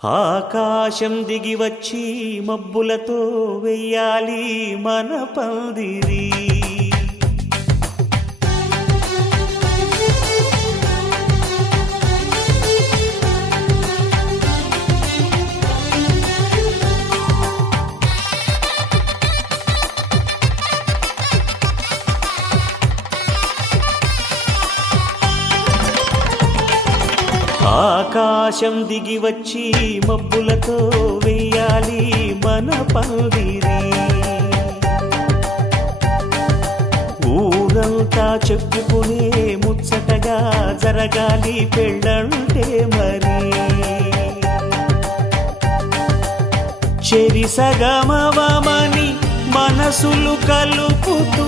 ఆకాశం దిగి వచ్చి మబ్బులతో వెయ్యాలి మన పందిరి. ఆకాశం దిగి వచ్చి మబ్బులతో వెయ్యాలి మన పందిరి. ఊరంతా చెప్పుకునే ముచ్చటగా జరగాలి పెళ్ళంటే మరి. చెరిసగమవమని మనసులు కలుపుతూ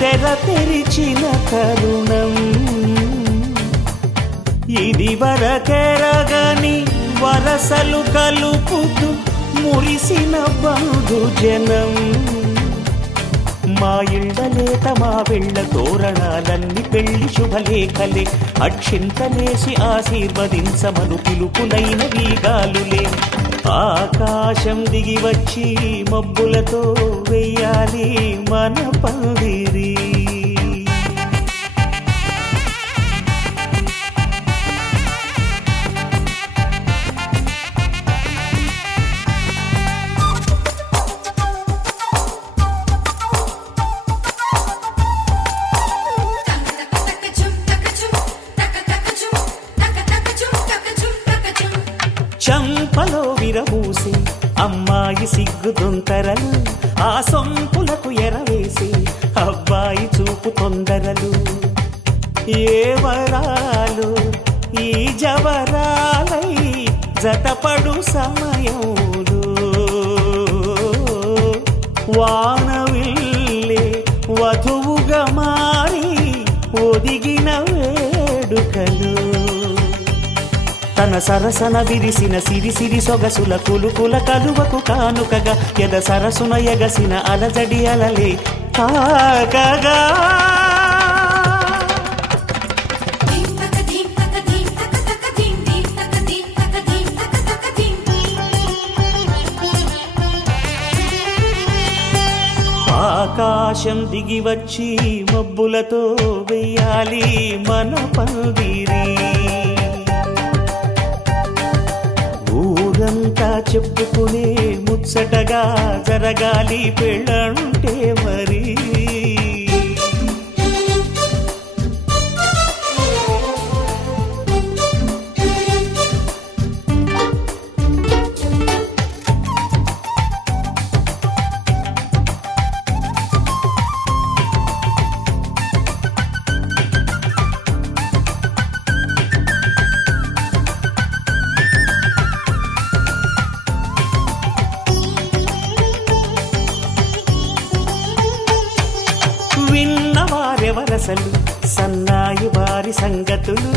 తెర తెరిచిన తరుణం ఇది వరకెరగని వరసలు కలుపుతూ మురిసిన బంధుజనం. మా ఇళ్ళలేత మా వెళ్ళ తోరణాలన్నీ పెళ్లి శుభలేఖలే. అక్షింతలేసి ఆశీర్వదించమను పిలుపులైన వీగాలులే. ఆకాశం దిగి వచ్చి మబ్బులతో వెయ్యాలి మన పందిరి. చంపలో విరబూసి అమ్మాయి సిగ్గుదొంతరలు, ఆ సొంపులకు ఎరవేసి అబ్బాయి చూపు తొందరలు. ఏ వరాలు ఈ జవరాలై జతపడు సమయంలో వానవిల్లే వధువుగా మారి ఒదిగిన వేడుకలు. తన సరసన విరిసిన సిరిసిరి సొగసుల కులుకుల కలువకు కానుకగా ఎద సరసున ఎగసిన అలజడి అలలే తాకగా. ఆకాశం దిగి వచ్చి మబ్బులతో వెయ్యాలి మన పందిరి. ఊరంతా చెప్పుకునే ముచ్చటగా జరగాలి పెళ్ళంటే మరి. విన్నవారెవరసలు సన్నాయి వారి సంగతులు,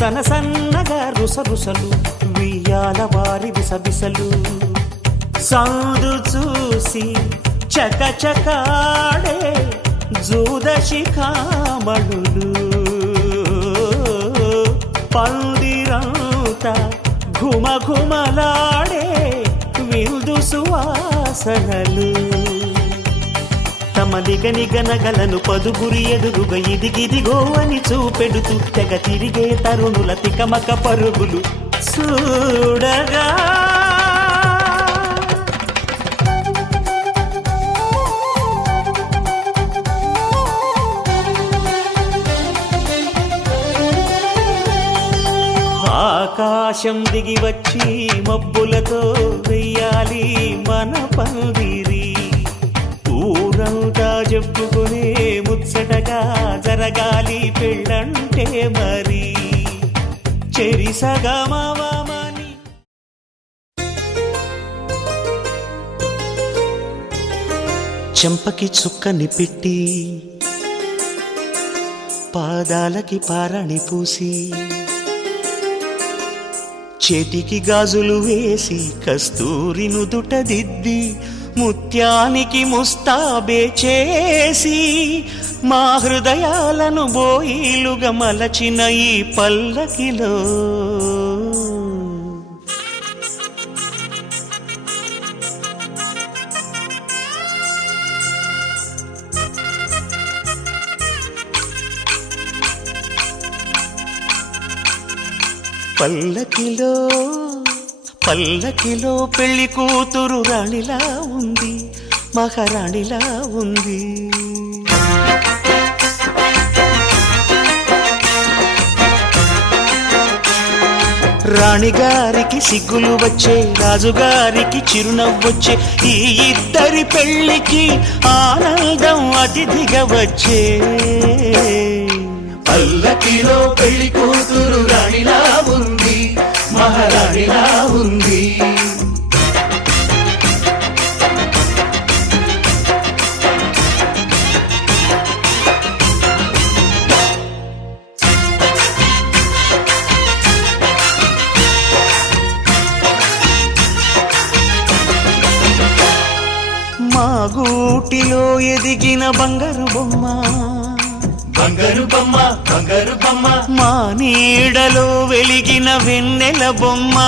సనసన్నగా రుసరుసలు వియ్యాల వారి విసవిసలు. సందు చూసి చకచకాడే జూదశిఖామణులు, పందిరంతా ఘుమఘుమలాడే విందు సువాసనలు. తమ నిగనిగనగలను పదుగురి ఎదురుగా ఇదిగిదిగో అని చూపెడుతూ తెగ తిరిగే తరుణుల తికమక పరుగులు చూడగా. ఆకాశం దిగి వచ్చి మబ్బులతో వెయ్యాలి మన పందిరి. ఊరంతా చెప్పుకునే ముచ్చటగా జరగాలి పెళ్ళంటే మరి. చెరిసగమవమని చెంపకి చుక్కని పెట్టి పాదాలకి పారాణి పూసి చేతికి గాజులు వేసి కస్తూరి నుదుట దిద్ది ముత్యానికి ముస్తాబే చేసి మా హృదయాలను బోయిలుగా మలచిన ఈ పల్లకిలో పల్లకిలో పల్లకిలో పెళ్లి కూతురు రాణిలా ఉంది, మహారాణిలా ఉంది. రాణిగారికి సిగ్గులు వచ్చే, రాజుగారికి చిరునవ్వొచ్చే, ఈ ఇద్దరి పెళ్లికి ఆనందం అతిథిగా వచ్చే. పల్లకిలో పెళ్లి కూతురు రాణిలా ఉంది, మహారాణిలా ఉంది. మా గూటిలో ఎదిగిన బంగారు బొమ్మ, బంగారు బొమ్మ, బంగారు బొమ్మ, మా నీడలో వెలిగిన వెన్నెల బొమ్మ,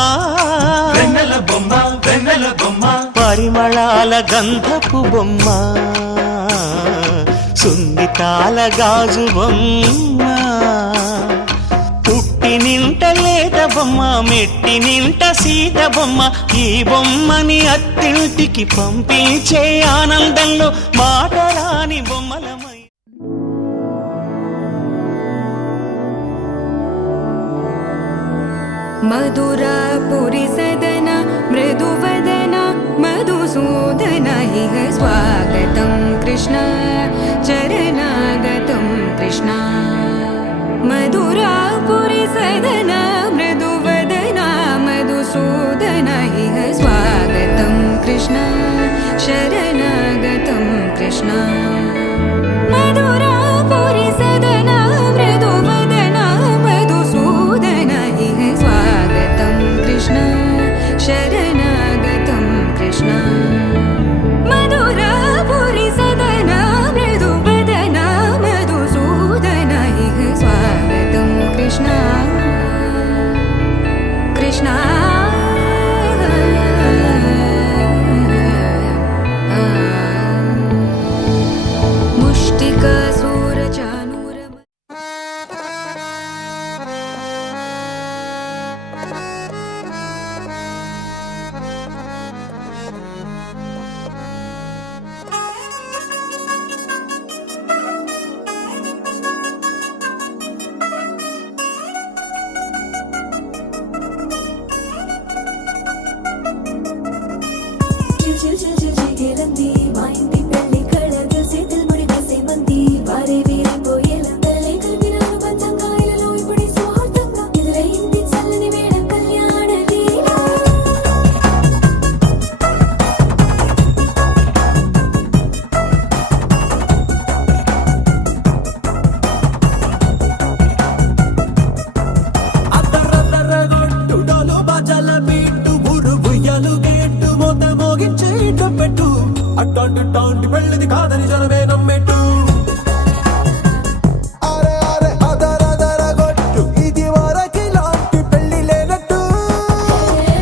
వెన్నెల బొమ్మ, వెన్నెల బొమ్మ, పరిమళాల గంధపు బొమ్మ, సున్నితాల గాజు బొమ్మ, పుట్టి నింట లేత బొమ్మ, మెట్టి నింట సీత బొమ్మ. ఈ బొమ్మని అత్తింటికి పంపించే ఆనందంలో మాటరాని బొమ్మలమై. మధురాపురి సదన మృదువదన మధుసూదన ఇహ స్వాగతం కృష్ణ చరణాగతం కృష్ణ. మధురాపురి సదన మృదువదన మధుసూదన ఇహ స్వాగతం కృష్ణ శరణాగతం కృష్ణ. మధురాపురి సదన మృదువదన మధుసూదన ఇహ స్వాగతం కృష్ణ శరణాగతం కృష్ణ. మధురాపురి సదన మృదువదన మధుసూదన ఇహ స్వాగతం కృష్ణ కృష్ణ. అట్టాంటి పెళ్ళిది కాదని జనమే నమ్మెట్టు. అరే అరే అదర గొట్టు ఇది వరకి లాంటి పెళ్లి లేనట్టు.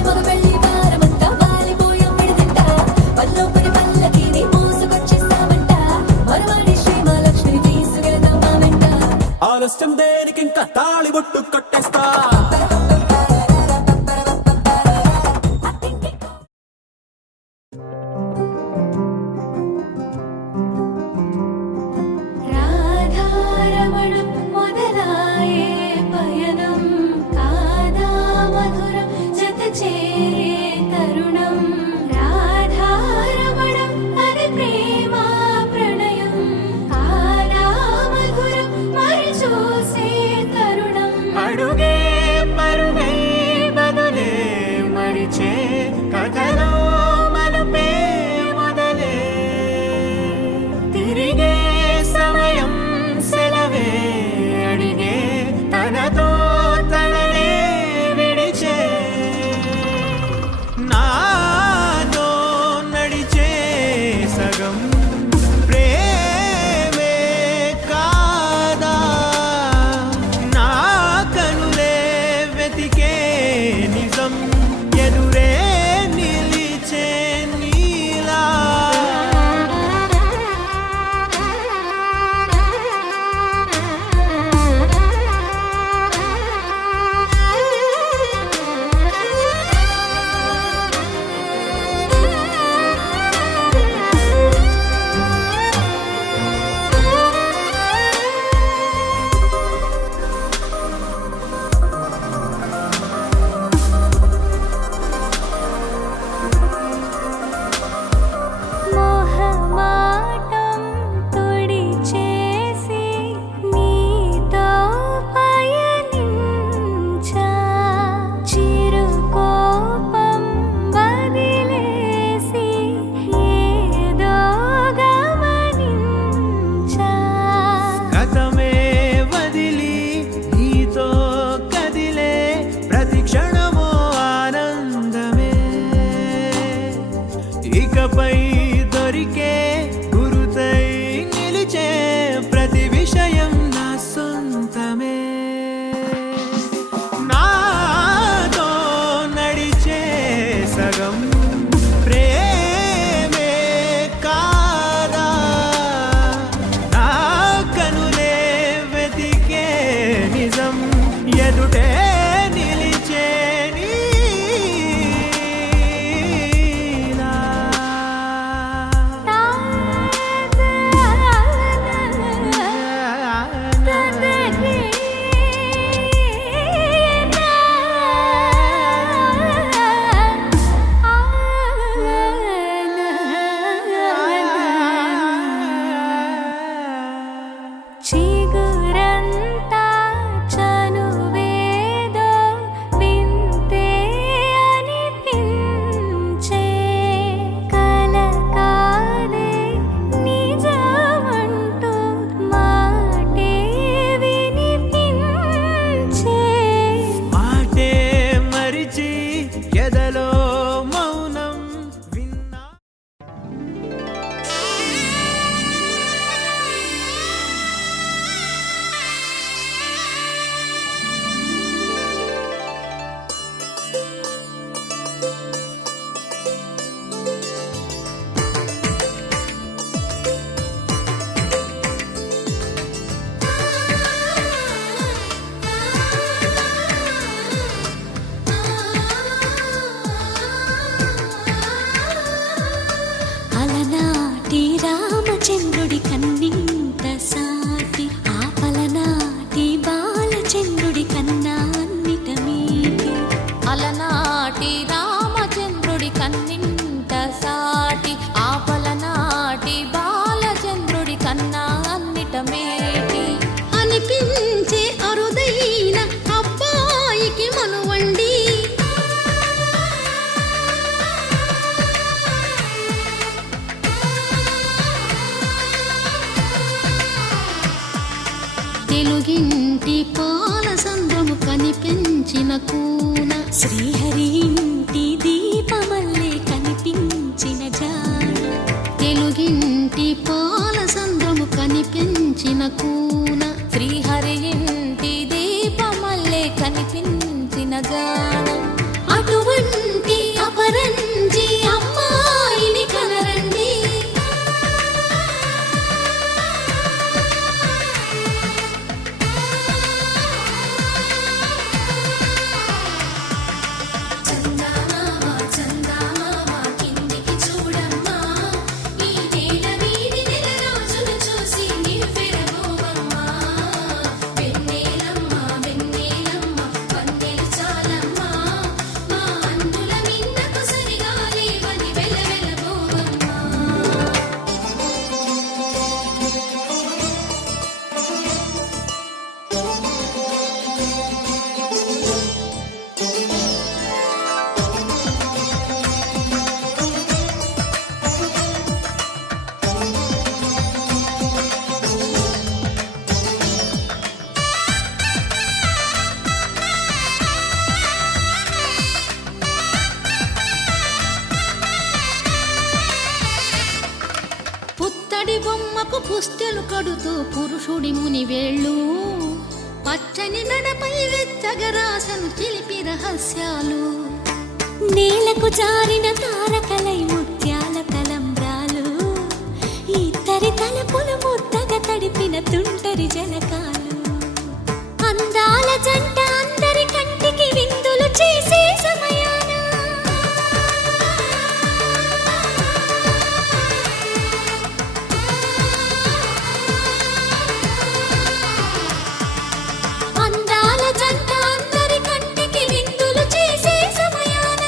మగ పెళ్లి వారమంతా వాలిపోయాం విడిదింట, పల్లోపరి పల్లకిని మోసుకొచ్చేస్తామంట, మరవాడి శ్రీమహాలక్ష్మిని తీసుకెళ్తాం మా వెంట. ఆలస్యం దేనికి ఇంకా తాళి బొట్టు కట్టేస్తా. ఎదురే ఇకపై దొరికే గురుతై నిలిచే ప్రతి విషయం నా సొంతమే నాతో నడిచే సగం ప్రేమే కాదా నా కనులే వెతికే నిజం ఎదుటే నిలిచే నీలా. చిగురంతా చనువేదో వింతే అనిపించే కల కాదే నిజమంటూ మాటే వినిపించే మాటే మరిచి ఎదలో మౌనం విన్నా అలనాటి రామచంద్రుడి కన్నింత సాటి ఆపలనాటి బాలచంద్రుడి కన్నా అన్నిట మీటి అలనాటి రామచంద్రుడి కన్నింత సాటి ఆపలనాటి బాలచంద్రుడి కన్నా అన్నిట మేటి అనిపించే అరుదైన అబ్బాయికి మనువండి తెలుగింటి పాలసంద్రము కనిపించిన కూన శ్రీహరి ఇంటి దీపమల్లే కనిపించిన జాడ తెలుగింటి పాలసంద్రము కనిపించిన కూన శ్రీహరి ఇంటి దీపమల్లే కనిపించిన జాడ అటువంటి అపరంజి అమ్మాయిని కనరండి చందమామ చందమామ కిందికి చూడమ్మా ఈ నేల వీడి నెల రోజులు చూసి నివ్వెరబోవమ్మా వెన్నెలమ్మ వెన్నెలమ్మ వన్నెలు చాలమ్మా మా అన్నుల మిన్నకు సరిగా లేవని వెలవెలబోవమ్మా పుత్తడి బొమ్మకు పుస్తెలు కడుతూ పురుషుడి ముని వేళ్ళు పచ్చని నడపై వెచ్చగరాసను చిలిపి రహస్యాలు నేలకు జారిన తారకలై ముత్యాల తలంబ్రాలు ఇద్దరి తలపులు ముద్దగా తడిపిన తుంటరి జలకాలు అందాల జంట అందరి కంటికి విందులు చేసే సమయాన అందాల జంట అందరి కంటికి విందులు చేసే సమయాన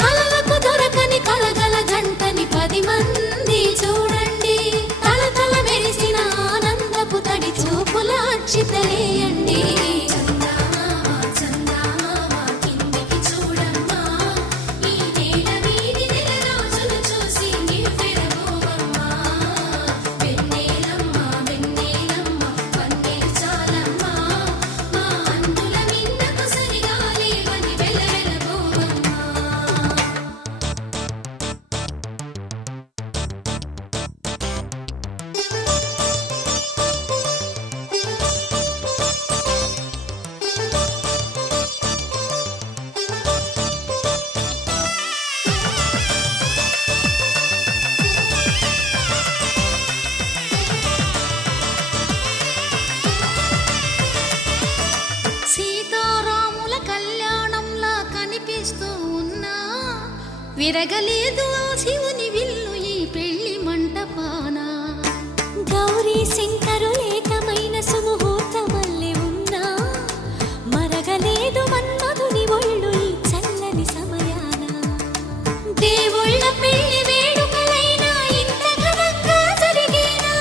కలలకు దొరకని కలగల జంటని 10 మంది చూడండి తలతల మెరిసిన ఆనందపు తడి చూపుల అచ్చితలేయండి చందమామ విరగలేదు ఆ శివుని విల్లు ఈ పెళ్లి మంటపాన. గౌరీ శంకరు ఏకమైన సుముహూర్తమల్లె ఉన్నా మరగలేదు మన్మధుని ఒళ్ళు ఈ చల్లని సమయాన. దేవుళ్ళ పెళ్లి వేడుకలైనా ఇంత ఘనంగా జరిగేనా?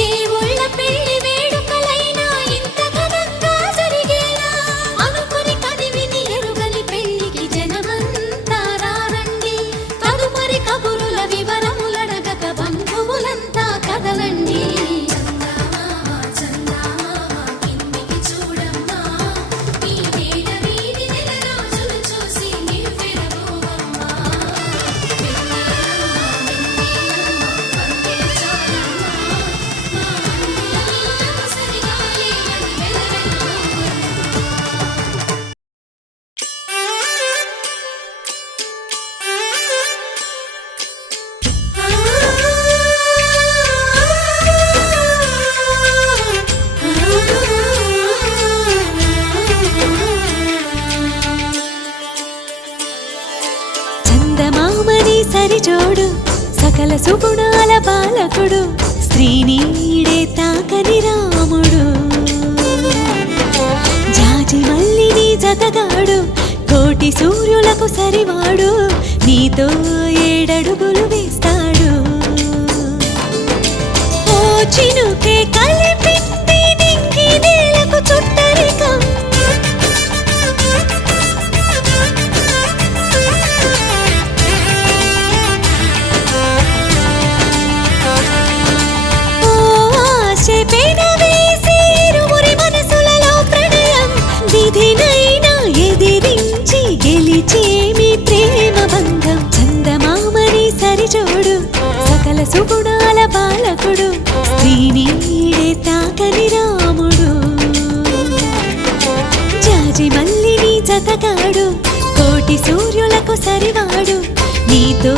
దేవుళ్ళ పెళ్లి వేడుకలైనా ఇంత ఘనంగా జరిగేనా? అనుకుని కదివిని ఎరుగని పెళ్లికి జనమంతా రారండి. తదుపరి కబురుల వివరములడగక బంధువులంతా కదలండి. చందమామ చందమామ కిందికి చూడమ్మా ఈ వేడ వీధి నెల రోజులు చూసి నివ్వెరబోవమ్మా. వెన్నెలమ్మ పందిరి చాలమ్మా మా అన్నుల మీదకు సరిగాలి అని వెలవెలబోవమ్మా. చందమామని సరిజోడు సకల సుగుణాల బాలకుడు స్త్రీనీడే తాకని రాముడు. జాజి మల్లిని జతగాడు కోటి సూర్యులకు సరివాడు నీతో 7 అడుగులు వేస్తాడు. ఓ చినుకే కలిపింది నింగి నేలకు చుట్టరికం. ఓ ఆశే పెనవేసి ఇరువురి మనసులలో ప్రణయం. విధినైనా ఎదిరించి గెలిచేమి ప్రేమ బంధం. చందమామని సరిజోడు సకల సుగుణాల బాలకుడు స్త్రీనీడే తాకని రాముడు. జాజి మల్లిని జతగాడు కోటి సూర్యులకు సరివాడు నీతో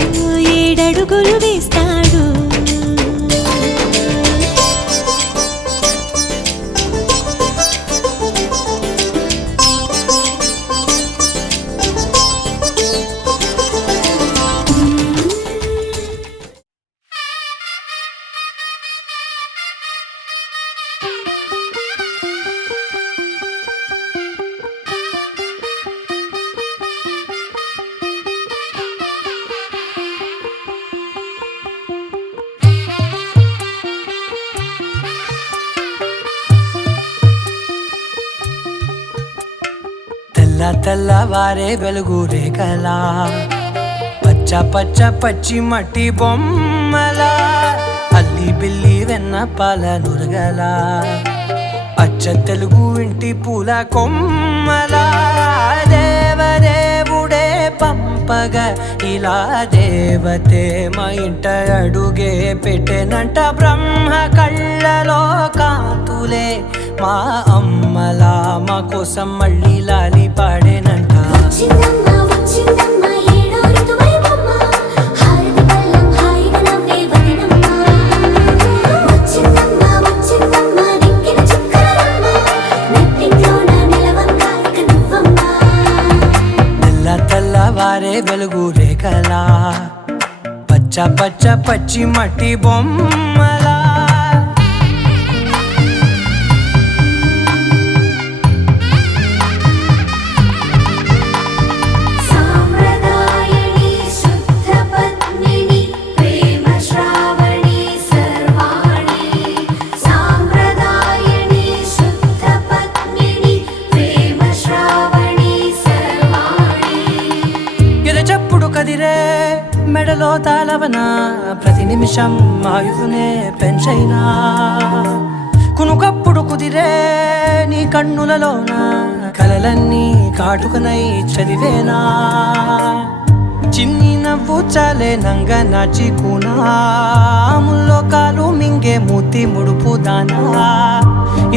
7 అడుగులు వేస్తాడు. తెల్లవారే వెలుగు రేఖలా పచ్చ పచ్చ పచ్చి మట్టి బొమ్మలా అల్లి బిల్లి వెన్న పాల నురగలా అచ్చ తెలుగు ఇంటి పూల కొమ్మలా దేవదేవుడే పంపగా ఇలా దేవతే మా ఇంట అడుగే పెట్టెనంట. బ్రహ్మ కళ్ళలో కాంతులే మా అమ్మలా మా కోసం మళ్ళీ లాలి పాడేనంట. వచ్చిందమ్మ వచ్చిందమ్మ ఏడో ఋతువైవమ్మ హారతి పళ్ళం హాయిగా నవ్వే వదినమ్మ. వచ్చిందమ్మ వచ్చిందమ్మ నెక్కిన చుక్కలమ్మ నెట్టింట్లోన నిలవంగా ఇక నువ్వమ్మ. తెల్లవారే వెలుగు రేఖలా పచ్చ పచ్చ పచ్చి మట్టి బొమ్మలా. సాంప్రదాయని శుద్ధ పద్మిని ప్రేమ శ్రావణి సర్వాణి. సాంప్రదాయని శుద్ధ పద్మిని ప్రేమ శ్రావణి సర్వాణి. ఎదచప్పుడు కదిరే మెడలో తాళవన ప్రతి నిమిషం ఆయుధునే పెంచైనా. కునుకప్పుడు కుదిరే నీ కన్నులలోన కలలన్నీ కాటుకనై చదివేనా. చిన్ని నవ్వు చాలే నంగ నాచి కూనాముల్లో కాలు మింగే మూతి ముడుపు దానా.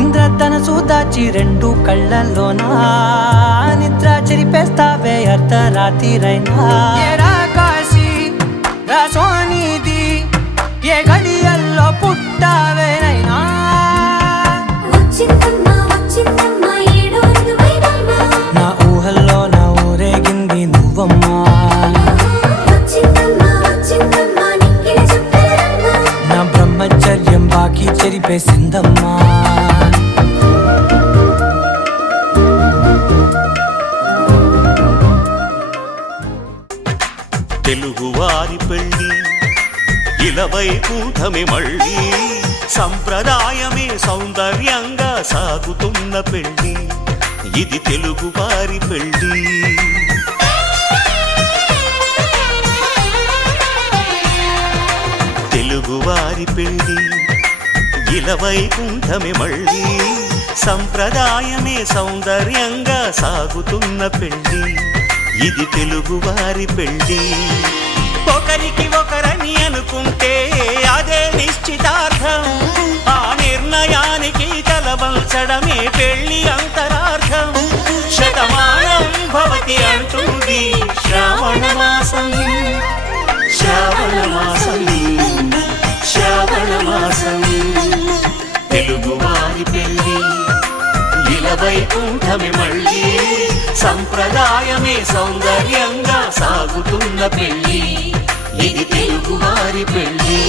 ఇంద్రధనసు దాచి 2 కళ్ళల్లోనా నిద్ర చెరిపేస్తావే అర్ధరాత్రిరైనా. రాకాశి రాసోనిది ఏ గడియల్లో పుట్టావే ముత్యం బాకి చెరిపేసిందమ్మా. తెలుగువారి పెళ్ళి ఇలవై కూటమి మళ్ళీ సంప్రదాయమే సౌందర్యంగా సాగుతున్న పెళ్ళి ఇది తెలుగువారి పెళ్ళి. తెలుగువారి పెళ్ళి ఇలవై కూటమి మళ్ళీ సంప్రదాయమే సౌందర్యంగా సాగుతున్న పెళ్ళి ఇది తెలుగువారి పెళ్ళి. ఒకరికి ఒకరని అనుకుంటే అదే నిశ్చితార్థం, ఆ నిర్ణయానికి తలవంచడమే పెళ్లి అంతరార్థం. శతమానం భవతి అంటుంది శ్రావణ మాసం, శ్రావణ మాసం, శ్రావణ మాసం. తెలుగువారి పెళ్ళి ఇలవై కూటమి మళ్ళీ సంప్రదాయమే సౌందర్యంగా సాగుతున్న పెళ్ళి ఇది తెలుగువారి పెళ్ళి.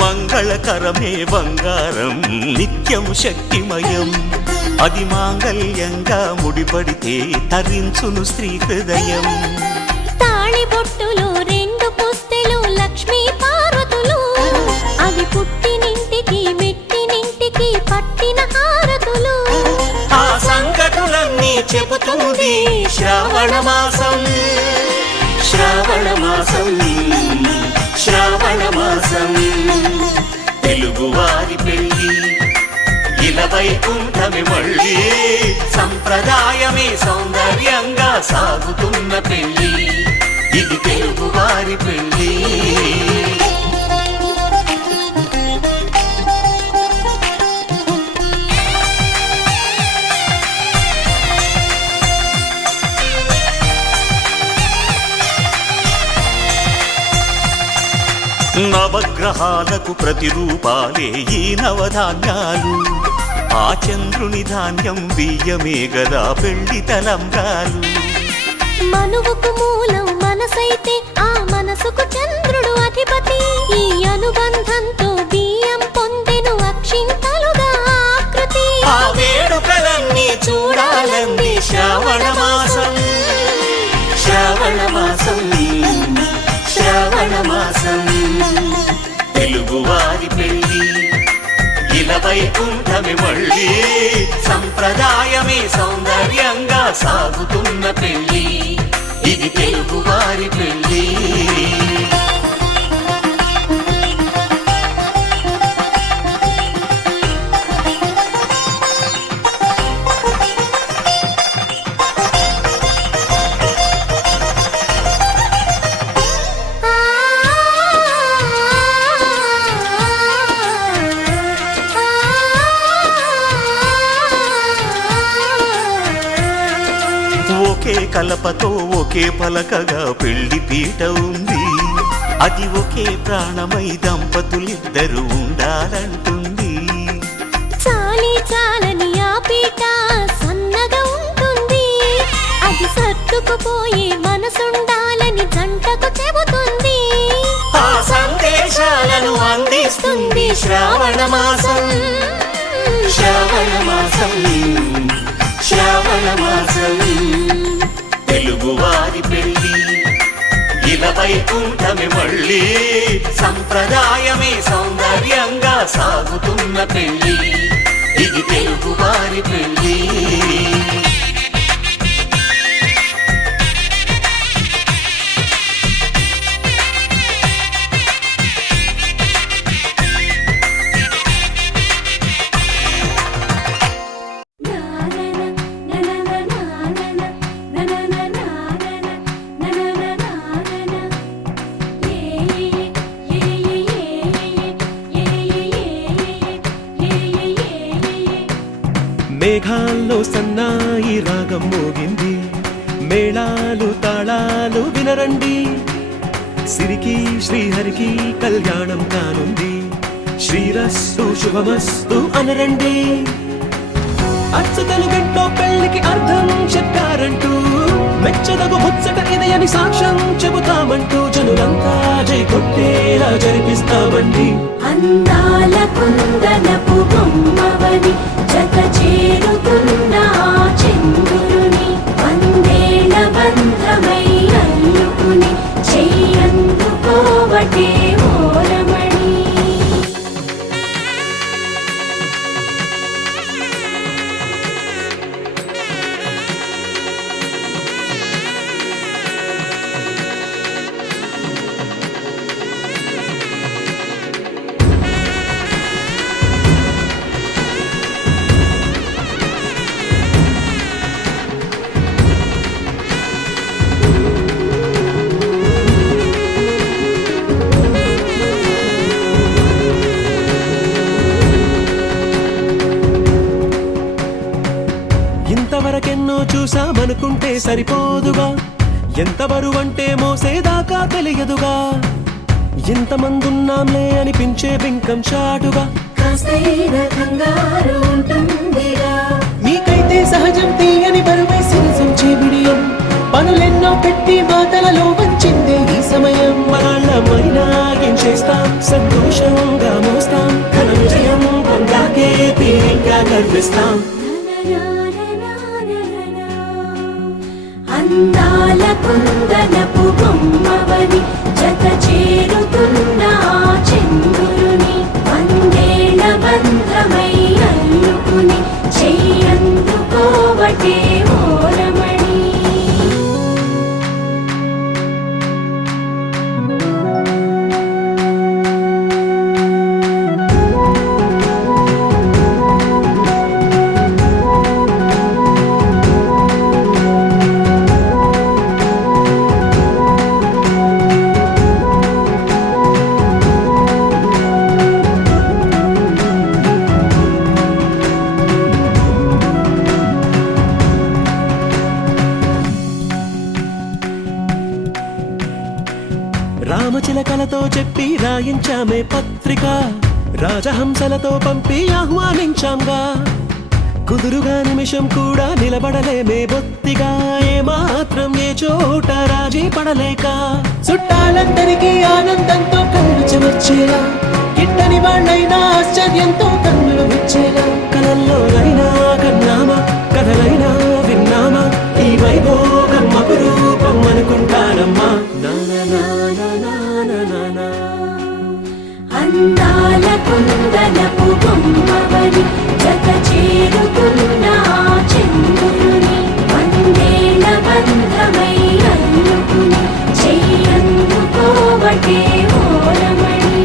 మంగళకరమే బంగారం నిత్యం శక్తిమయం, అది మాంగళ్యంగా ముడిపడితే తరించును స్త్రీ హృదయం. తాళిబొట్టులో రెండు పుస్తెలు లక్ష్మీ పార్వతులు, అవి పుట్టినింటికి మెట్టినింటికి పట్టిన హారతులు. ఆ సంగతులన్నీ చెబుతుంది శ్రావణ మాసం, శ్రావణ మాసం, శ్రావణ మాసం. తెలుగువారి పెళ్ళి ఇలవై కూటమి మళ్ళీ సంప్రదాయమే సౌందర్యంగా సాగుతున్న పెళ్ళి ఇది తెలుగువారి పెళ్ళి. నవగ్రహాలకు ప్రతిరూపాలే ఈ నవధాన్యాలు, ఆ చంద్రుని ధాన్యం బియ్యమే గదా పెళ్లి తలంబ్రాలు. మనువుకు మూలం మనసైతే ఆ మనసుకు చంద్రుడు అధిపతి, ఈ అనుబంధంతో బియ్యం పొందెను అక్షింతలుగా ఆకృతి. ఆ వేడుకలన్నీ చూడాలంది శ్రావణ మాసం, శ్రావణ మాసం, శ్రావణ మాసం. తెలుగువారి పెళ్ళి ఇలవై కూటమి మళ్ళీ సంప్రదాయమే సౌందర్యంగా సాగుతున్న పెళ్ళి ఇది తెలుగువారి పెళ్ళి. ఒకే కలపతో ఒకే పలకగా పెళ్లి పీట ఉంది, అది ఒకే ప్రాణమై దంపతులిద్దరూ ఉండాలంటుంది. చాలి చాలని ఆ పీట సన్నగా ఉంటుంది, అది సర్దుకుపోయే మనసుండాలని జంటకు చెబుతుంది. ఆ సందేశాలను అందిస్తుంది శ్రావణ మాసం, శ్రావణ మాసం, శ్రావణ మాసం. తెలుగువారి పెళ్ళి ఇలవై కూటమి మళ్ళీ సంప్రదాయమే సౌందర్యంగా సాగుతున్న పెళ్ళి ఇది తెలుగువారి పెళ్ళి. ఏ మేఘాల్లో సన్నాయి రాగం మోగింది, మేళాలు తాళాలు వినరండి, సిరికి శ్రీహరికి కళ్యాణం కానుంది, శ్రీరస్తు శుభమస్తు అనరండి. అచ్చ తెలుగింట్లో పెళ్లికి అర్థం చెప్పారంటూ, మెచ్చదగు ముచ్చట ఇది అని సాక్ష్యం చెబుతామంటూ, జనులంతా జై కొట్టేలా జరిపిస్తామండి. అందాల కుందనపు బొమ్మవని జత చేరుతున్న ఆ చంద్రుని, వందేళ్ల బంధమై అల్లుకుని చెయ్యందుకోవటే ఓరమణి. ఇంతవరకెన్నో చూసామనుకుంటే సరిపోదుగా, ఎంత బరువంటే మోసేదాకా తెలియదుగా, ఇంతమందున్నాంలే అనిపించే బింకం చాటుగా, కాస్తైన కంగారు ఉంటుందిగా. మీకైతే సహజం తీయని బరువై సిరసం బిడియం, పనులెన్నో పెట్టి మాటలలో వంచిందే ఈ సమయం. మనాళ్ళమైనా ఏం చేస్తాం, సంతోషంగా మోస్తాం, ఘన విజయం పొందాకే తీరిగ్గా కనిపిస్తాం. అందాల కుందనపు బొమ్మవని జత చేరుతున్న ఆ చంద్రుని, వందేళ్ల బంధమై అల్లుకుని చెయ్యందుకోవటే ఓరమణి. రామచిలకలతో చెప్పి రాయించామే పత్రిక, రాజహంసలతో పంపి ఆహ్వానించాంగా, కుదురుగా నిమిషం కూడా నిలబడలేమే బొత్తిగా, ఏమాత్రం ఏ చోట రాజీ పడలేక, చుట్టాలందరికీ ఆనందంతో కళ్ళు చెమర్చేలా, గిట్టని వాళ్ళైనా ఆశ్చర్యంతో కన్నులు విచ్చేలా, కలల్లోనైనా కన్నామా, కథలైనా విన్నామా, ఈ వైభోగం అపురూపం అనుకుంటానమ్మా. అందాల కుందనపు బొమ్మవని జత చేరుతున్న ఆ చంద్రుని, వందేళ్ల బంధమై అల్లుకుని చెయ్యందుకోవటే ఓరమణి.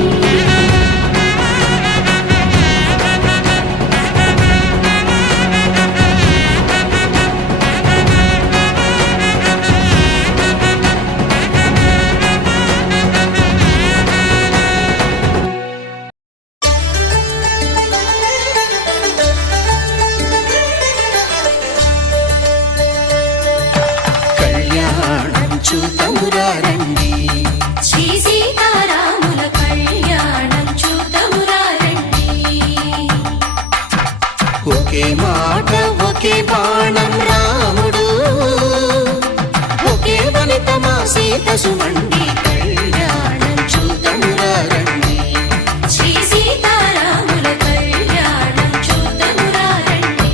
చూతమురారండి, శ్రీ సీతారాముల కళ్యాణం చూతమురారండి. ఒకే మాట ఒకే బాణం రాముడు, ఒకే వనిత మా సీత సుమండి, కళ్యాణం చూతమురారండి. శ్రీ సీతారాముల కళ్యాణం చూతమురారండి.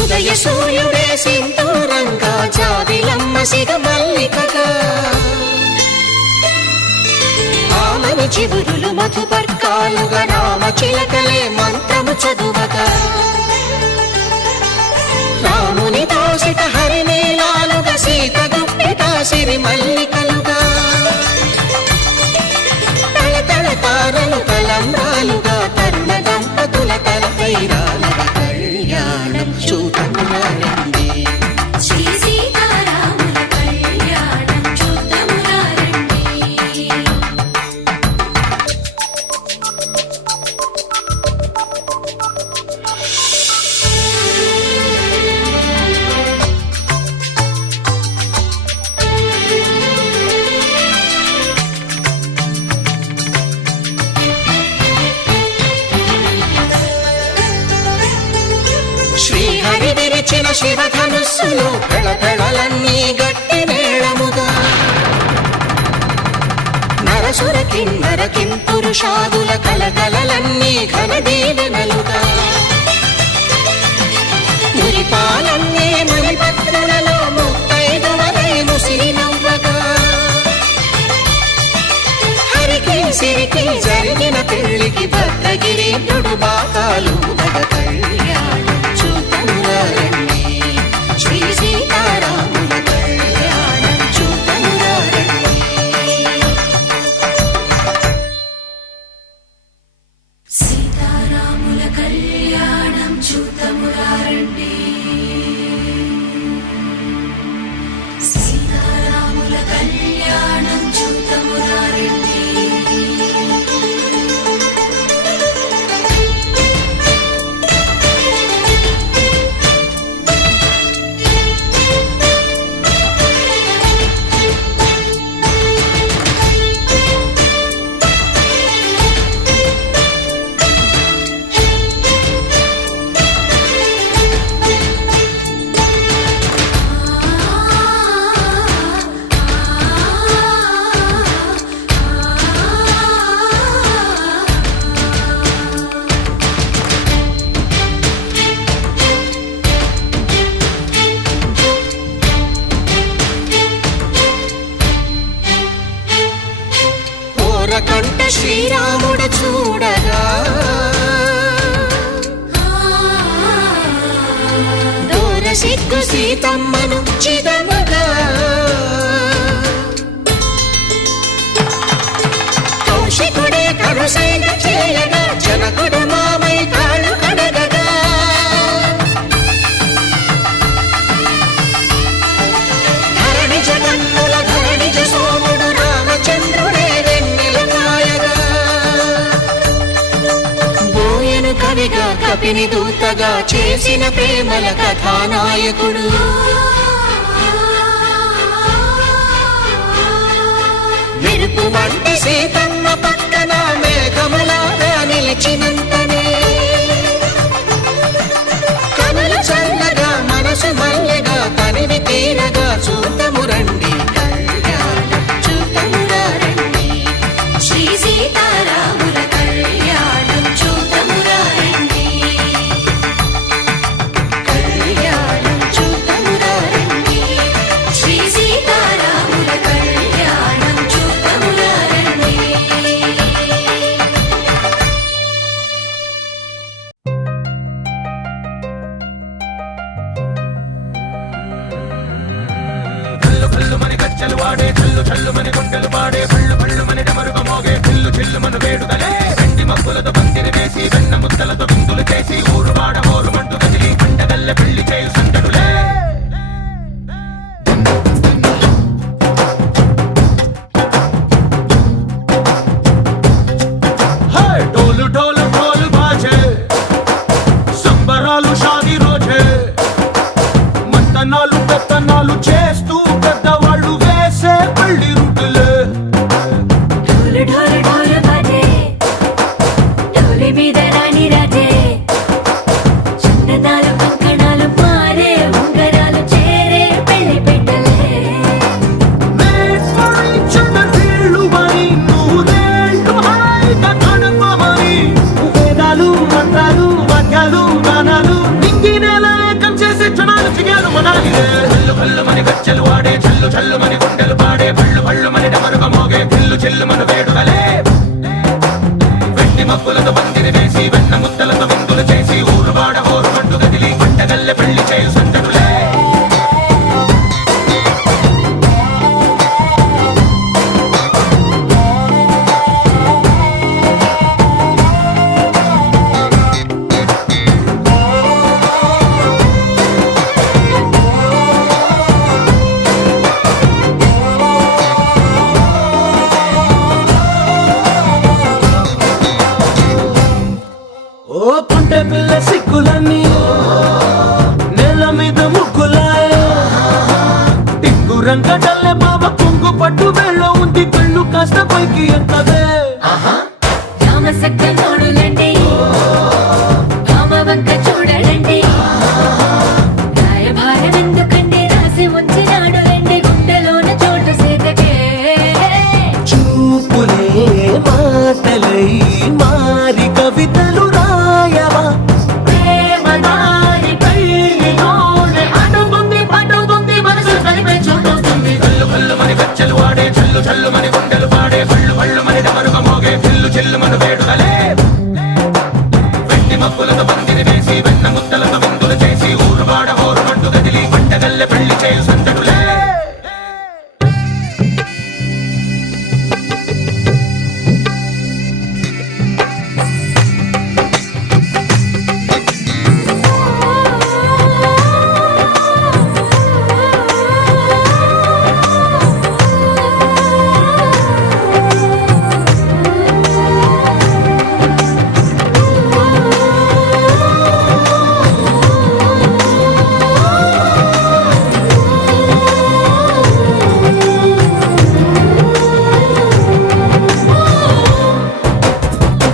ఉదయ సూర్యుడే సింధూరంగా, జాబిలమ్మ సిగ మల్లికగా, ఆమెను మధువులు చివురులు మధుపర్కాలుగా రామ చిలకలే మంత్రము చదువగా రాముని దోసిట హరినీలాలుగా సీత గుప్పిట సిరి మల్లికలుగా తల తారలు తలంబ్రాలుగా తరుణ దంపతుల తలపైరాలుగా కళ్యాణం చూతమురారండి శ్రీ సీతారాముల కళ్యాణం చూద్దామురా రండి. శ్రీహరి విరిచిన శివధనుస్సులు పెళపెళలన్నీ గట్టి మేళముగా నరసుర కిన్నర కింపురుషాదుల కలకలలన్నీ ఘనదీవెనలుగా మురిపాలన్నీ మణిపత్రులలో ముత్తైదువలై ముసిరి నవ్వగా హరికి సిరికి జరిగిన పెళ్లికి భద్రగిరి బాకాలు కళ్యాణం చూతమురారండి శ్రీ సీతారాముల కళ్యాణం చూతమురారండి సీతారాముల కళ్యాణం చూద్దామురా రండి. సీతారాముల కళ్యాణం చూద్దామురా రండి. ఓరకంట శ్రీరాముడు చూడగా దూర సిగ్గు సీతమ్మను చిదమగా కౌశికుడే కరుసైన చేయగా జనకుడు మామై కాళ్ళు కడగగా ధరణి జగన్నుల ధరణిజ సోముడు రామచంద్రుడే వెన్నెల కాయగా బోయను కవిగా కపిని దూతగా చేసిన ప్రేమల కథానాయకుడు మెరుపు వంటి సీతమ్మ పక్కన మేఘములాగా నిలిచినంతనే కనులు చల్లగా మనసు మల్లెగా తనివి తీరగా చూతమురండి కళ్యాణం చూతమురారండి శ్రీ సీతారాముల కళ్యాణం చూద్దామురా రండి. కళ్యాణం చూతమురారండి శ్రీ సీతారాముల కళ్యాణం చూద్దామురా రండి. కల్లు కల్లు మని గచ్చలు వాడే చల్లు చల్లు మని గుండెలు పాడే పళ్ళు పళ్ళు మని డమరుగ మోగే చిల్లు చిల్లు మన వేడుదలే వెండి మబ్బులతో పందిరి వేసి వెన్న ముద్దలతో విందులు చేసి ఊరు వాడ ఊరు మంటు కదిలి పండగల్లె పెళ్లి చేయు సందడులే డోలు డోలు డోలు బాజే సంబరాలు షాదీ రోజే మంతనాలు పెత్తనాలు చేస్తూ పెద్దవాళ్ళు వేసే పెళ్లి రుటులే ढोल ढोल ढोल बाजे ढोली మీద రాణి రాజే చందనాలు కంకణాలు మారే ఉంగరాలు చేరే పెళ్లి పెట్టలే చిన్నీళ్ళుమని నూరేళ్ళు హాయిగా కడుపమని వేదాలు మంత్రాలు వాక్యాలు గానాలు నింగి నేల ఏకం చేసే క్షణాలు చిగాలు మనాలిలే కల్లు కల్లు మని గచ్చలు వాడే చల్లు చల్లు మని గుండెలు పాడే పళ్ళు పళ్ళు మని డమరుగ మోగే చిల్లు చిల్లు మన వేడుదలే మబ్బులతో పందిరి వేసి వెన్న ముద్దలతో విందులు చేసి ఊరువాడ హోరు మంటు గదిలి పంటగల్లె పెళ్లి చేయు సందడులే ఓ పుంటె పిల్ల సిక్కులన్నీ నేల మీద ముగ్గులాయ్ టింగు రంగడల్లె బాబ కుంగు పట్టు వేళ్ళ ఉంది కళ్ళు కాస్త పైకి ఎక్కదే రామసక్క నోడులండి రామ వంక చూడడండి రాయభారం ఎందుకండి రాసి ఉంచినాడు రండి గుండెలోన చోటు సేతకే చూపులే మాటలై మారి కవితలు రాయవా ప్రేమ దారి పెళ్లిలోనే అడుగుంది పడుతుంది మనసు కలిపే చూడుతుంది కల్లు కల్లు మని గజ్జలు వాడే చల్లు చల్లు మని గుండెలు పాడే పళ్ళు పళ్ళు మని డమరుగ మోగే చిల్లు చిల్లు మను వేడుదలే వెండి మబ్బులతో పందిరి వేసి వెన్న ముద్దలతో విందులు చేసి ఊరువాడ హోరు మంటు గదిలి పంటగల్లె పెళ్లి చేయు సందడులే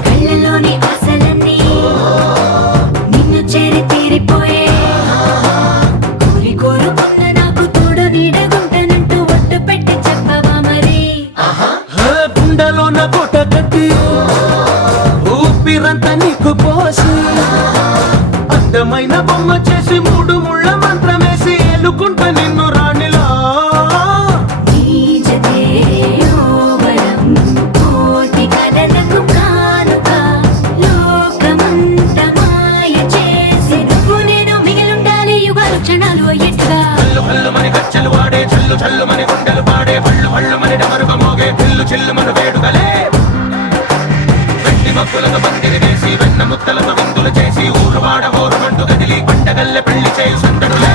కళ్ళలోని ఆశలన్నీ నిన్ను చేరి తీరిపోయే కోరి కోరుకున్న నాకు తోడు నీడగుంటనంటూ ఒట్టు పెట్టి చెప్పవా మరి గుండెలోన కోట కట్టి ఊపిరంతా నీకు పోసి అందమైన బొమ్మ చేసి మూడు ముళ్ళ మంత్రమేసి ఏలుకుంటా నిన్ను రాణిలా నీజతే ఓవరం కోటి కలలకు కానుక లోకమంత మాయ చేసి నువ్వు నేను మిగిలుండాలి యుగాలు క్షణాలు ఎట్లా కల్లు కల్లు మని గజ్జలు వాడే చల్లు చల్లు మని గుండెలు పాడే పళ్ళు పళ్ళు మని డమరుగ మోగే చిల్లు చిల్లు మను వేడుదలే వెండి మబ్బులతో పందిరి వేసి వెన్న ముద్దలతో విందులు చేసి ఊరువాడ హోరు మంటు గదిలి పంటగల్లె పెళ్లి చేయు సందడులే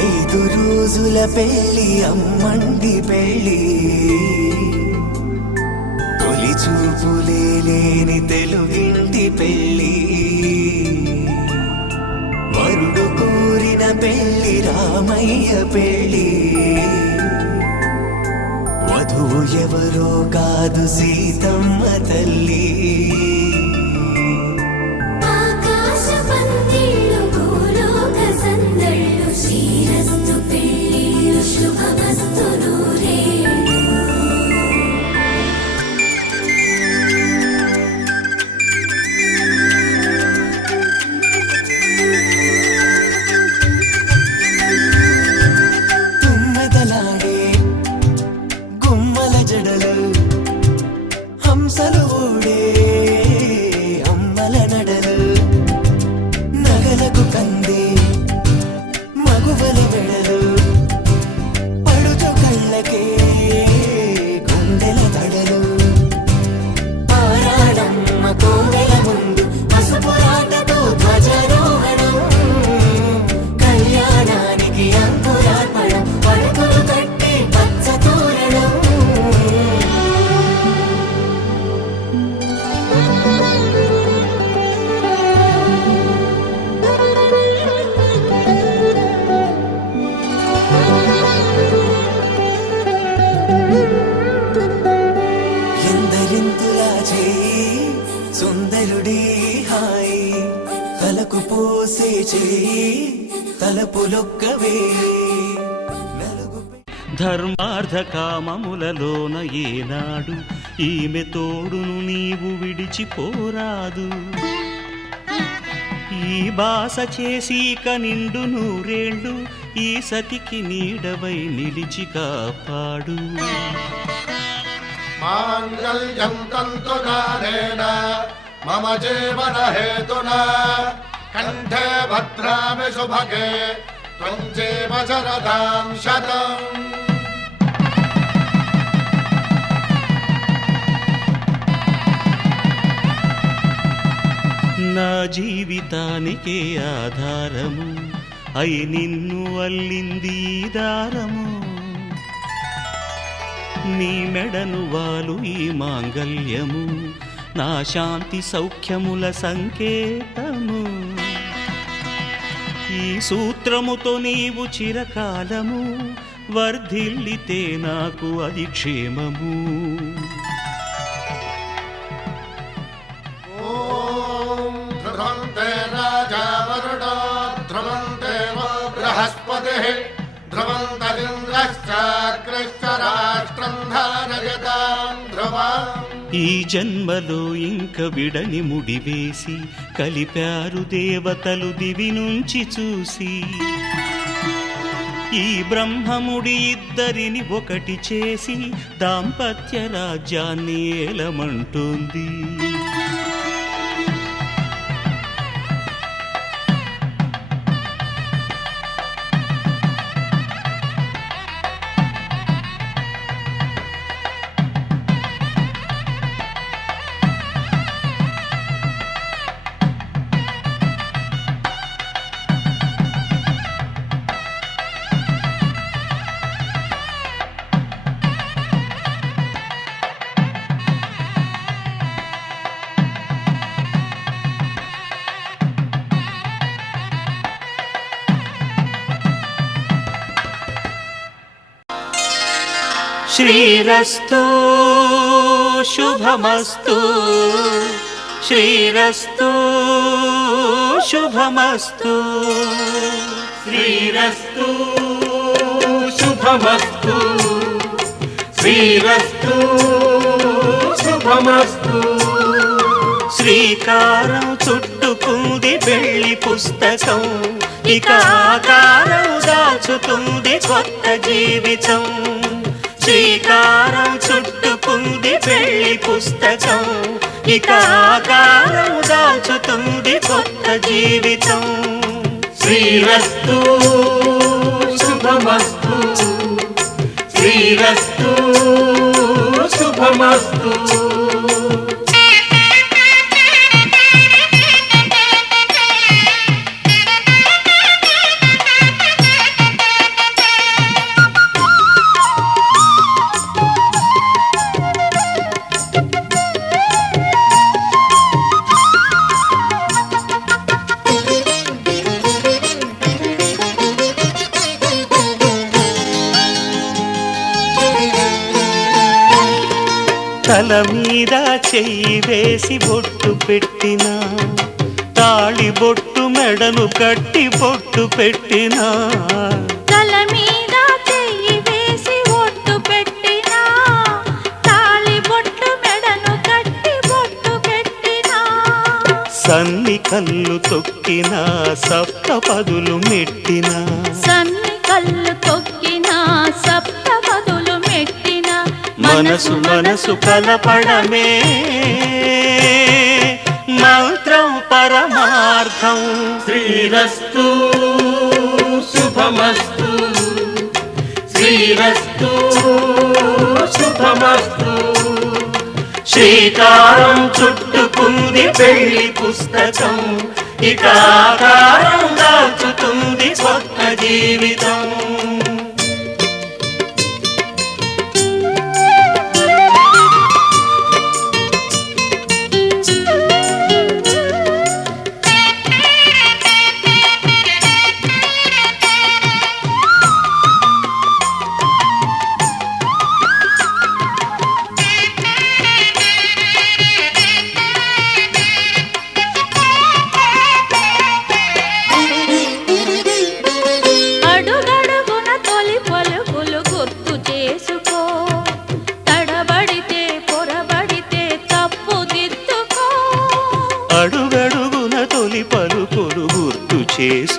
ఐదు రోజుల పెళ్లి అమ్మండి పెళ్లి తొలి చూపులే లేని తెలుగింటి పెళ్లి వరుడు కోరిన పెళ్లి రామయ్య పెళ్లి వధువు ఎవరో కాదు సీతమ్మ తల్లి ఆకాశ పందిళ్ళు భూలోక సందళ్ళు శ్రీరస్తు పెళ్ళిళ్ళు శుభమస్తు నూరేళ్ళు తుమ్మెదలాడే గుమ్మల జడలు హంసలు ఊడే చేయి తలపులొక్కవే ధర్మార్థ కామములలోన ఏనాడు ఈమె తోడును నీవు విడిచిపోరాదు. ఈ బాస చేసిక నిండు నూరేళ్ళు ఈ సతికి నీడవై నిలిచి కాపాడు. మాంగళ్యం తంతునానేన మమ జీవన హేతునా కంఠే భద్రామి శుభగే త్వం జీవ శరదాం శతం. నా జీవితానికే ఆధారము అయి నిన్ను అల్లింది దారము. నీ మెడను వాలు ఈ మాంగల్యము నా శాంతి సౌఖ్యముల సంకేతము. ఈ సూత్రముతో నీవు చిరకాలము వర్ధిల్లితే నాకు అది క్షేమము. ధ్రువంతే రాజా వరుడో ధ్రువంతే బృహస్పతిః ధ్రువంతరింద్రశ్చాగ్రశ్చ రాష్ట్రం ధారయతాం ధ్రువం. ఈ జన్మలో ఇంక విడని ముడివేసి కలిపారు దేవతలు దివి నుంచి చూసి. ఈ బ్రహ్మముడి ఇద్దరిని ఒకటి చేసి దాంపత్య రాజ్యాన్ని ఏలమంటోంది. శ్రీరస్తు శుభమస్తు శ్రీరస్తు శుభమస్తు శ్రీరస్తు శుభమస్తు శ్రీరస్తు శుభమస్తు. శ్రీకారం చుట్టుకుంది పెళ్లి పుస్తకం ఇక ఆకారం దాచుతుంది కొత్త జీవితం. శ్రీకారం చుట్టుకుంది పెళ్లి పుస్తకం ఇక ఆకారం దాచుతుంది కొత్త జీవితం. శ్రీరస్తు శుభమస్తు శ్రీరస్తు శుభమస్తు. తల మీద చెయ్యి వేసి బొట్టు పెట్టినా తాళి బొట్టు మెడను కట్టి బొట్టు పెట్టినా. తల మీద చెయ్యి వేసి ఒట్టు పెట్టినా తాళి బొట్టు మెడను కట్టి బొట్టు పెట్టినా. సన్ని కళ్ళు తొక్కినా సప్త పదులు మెట్టినా సన్ని కళ్ళు తొక్కినా సప్త పదులు మెట్టినా. మనసు మనసు కలపడమే మంత్రం పరమార్థం. శ్రీరస్తు శుభమస్తు శ్రీరస్తు శుభమస్తు. శ్రీకారం చుట్టుకుంది పెళ్లి పుస్తకం ఇక ఆకారం దాచుతుంది కొత్త జీవితం.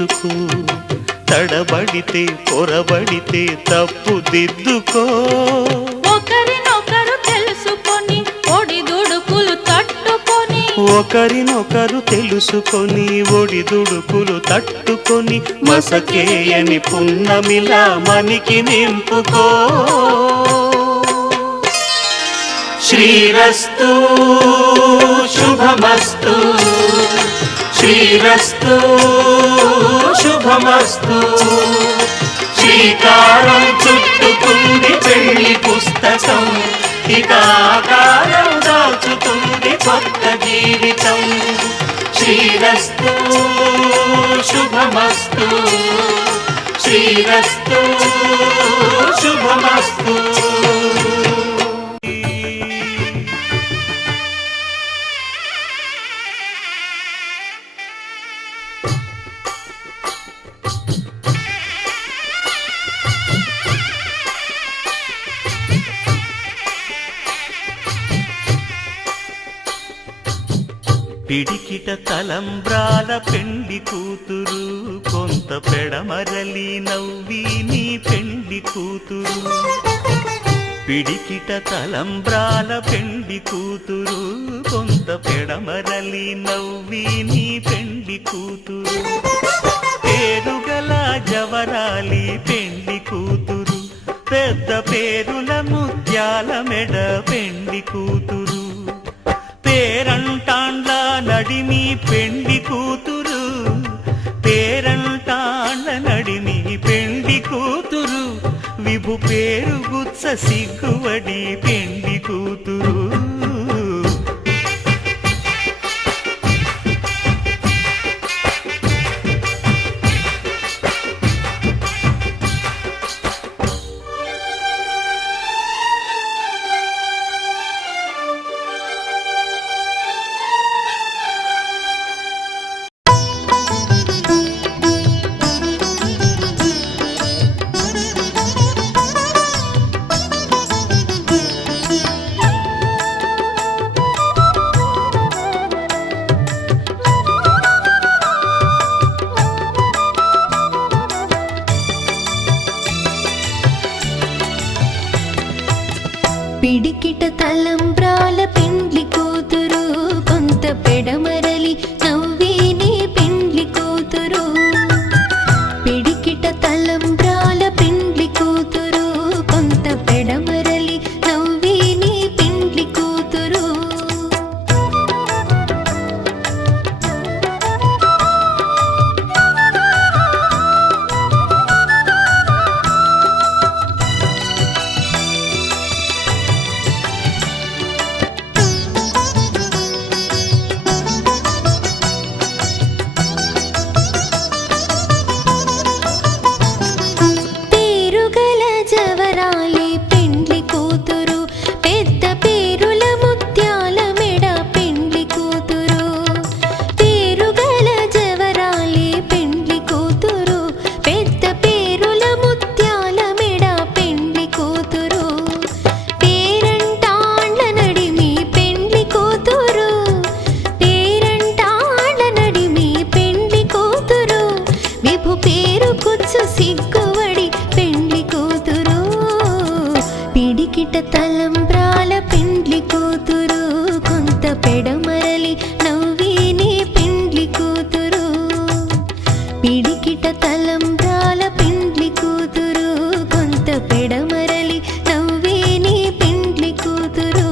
చేసుకో, తడబడితే పొరబడితే తప్పు దిద్దుకో. ఒకరినొకరు తెలుసుకొని ఒడిదుడుకులు తట్టుకొని, ఒకరినొకరు తెలుసుకొని ఒడిదుడుకులు తట్టుకొని, మసకేయని పున్నమిలా మనికి నింపుకో. శ్రీరస్తు శుభమస్తు, శ్రీరస్తు శుభమస్తు. శ్రీకారం చుట్టుకుంది పెళ్లి పుస్తకం, ఇక ఆకారం దాచుతుంది కొత్త జీవితం. శ్రీరస్తు శుభమస్తు, శ్రీరస్తు శుభమస్తు. పిడికిట తలంబ్రాల పెండి కూతురు, కొంత పెడమరలి నవ్వి నీ పెండి కూతురు. పిడికిట తలంబ్రాల పెండి కూతురు, కొంత పెడమరలి నవ్వి నీ పెండి కూతురు. పేరుగల జవరాలి పెండి కూతురు, పెద్ద పేరుల ముత్యాల మెడ పెండి కూతురు. పేరంటాండ్ల నడిమి పెండి కూతురు, పేరంటాండ్ల నడిమి పెండి కూతురు. విభు పేరు గుత్స సిగ్గువడి పెండి కూతురు. పిడికిట తలంబ్రాల పెండ్లి కూతురు, కొంత పెడమరలి నవ్వి నీ పెండ్లి కూతురు. పిడికిట తలంబ్రాల పెండ్లి కూతురు, కొంత పెడమరలి నవ్వి నీ పెండ్లి కూతురు. తలంబ్రాల పెండ్లి కూతురు, కొంత పెడమరలి నవ్వి నీ పెండ్లి కూతురు. పిడికిట తలంబ్రాల పెండ్లి కూతురు, కొంత పెడమరలి నవ్వి నీ పెండ్లి కూతురు.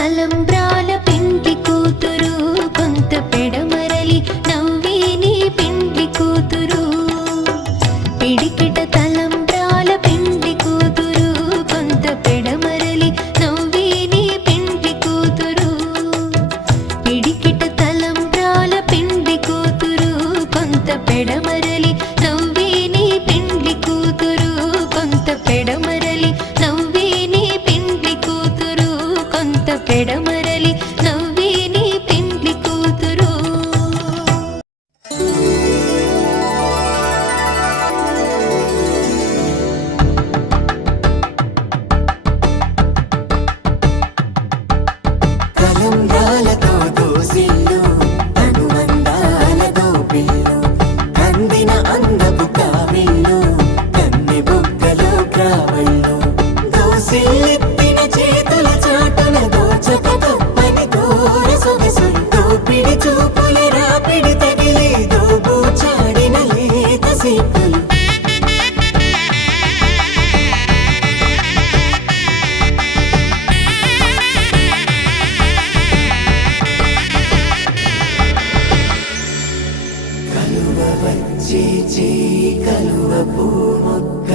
తలంబ్రాల పెండ్లి కూతురు కొంత పెడమరలి నవ్వే నీ పెండ్లి కూతురు పిడికిట తలంబ్రాల పెండ్లి కూతురు కొంత పెడమరలి నవ్వే నీ పెండ్లి కూతురు పిడికిట తలంబ్రాల పెండ్లి కూతురు కొంత పెడమరలి నవ్వే నీ పెండ్లి కూతురు కొంత పెడమరలి నవ్వే నీ పెండ్లి కూతురు కొంత పెడమరలి నవ్వే నీ పెండ్లి కూతురు కలంబ్రాలతో దోసిల్లు అనుబంధాలతో పిల్లు కందిన అందపు కావిళ్ళు కన్నె బొగ్గలో క్రావళ్ళు దోసిల్లెత్తిన చేతుల చాటున దోచక తప్పని దూర సొగసులు దోపిడి చూపుల రాపిడి తగిలి దోబూచాడిన లేత సీపులు కలువ వచ్చే చేయి కలువ పూమొక్క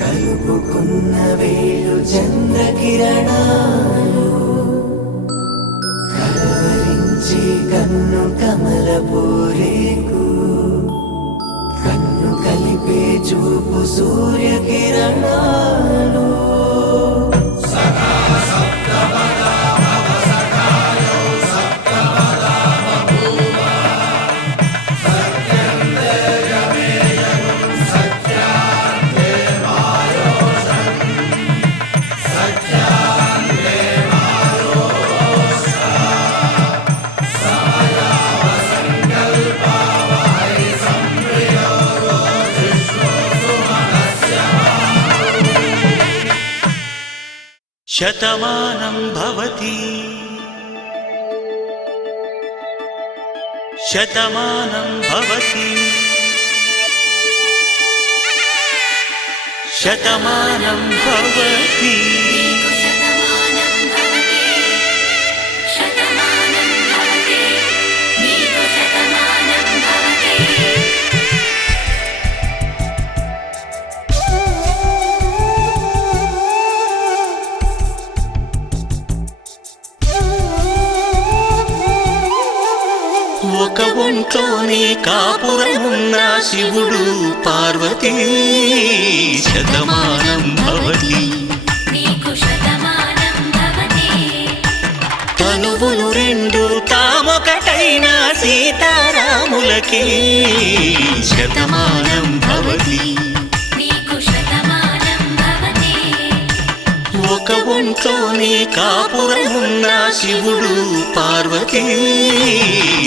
కలుపుకున్న వేళ్ళు చంద్రకిరణాలు కలవరించే కన్ను కమల పూరేకు కన్ను కలిపే చూపు సూర్యకిరణాలు శతమానం భవతి శతమానం భవతి శతమానం భవతి శతమానం భవతి శతమానం భవతి నీకు శతమానం భవతి ఒక ఒంట్లోనే కాపురమున్న శివుడు పార్వతీ శతమానం భవతి నీకు శతమానం భవతి తనువులు రెండు తామొకటైన సీతారాములకి శతమానం భవతి నీకు శతమానం భవతి ఒక ఒంట్లోనే కాపురమున్న శివుడు పార్వతీ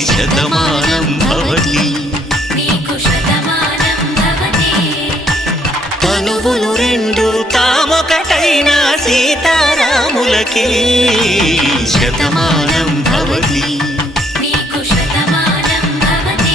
శతమానం భవతి నీకు శతమానం భవతి తనువులు రెండు తామొకటైన సీతారాములకి శతమానం భవతి నీకు శతమానం భవతి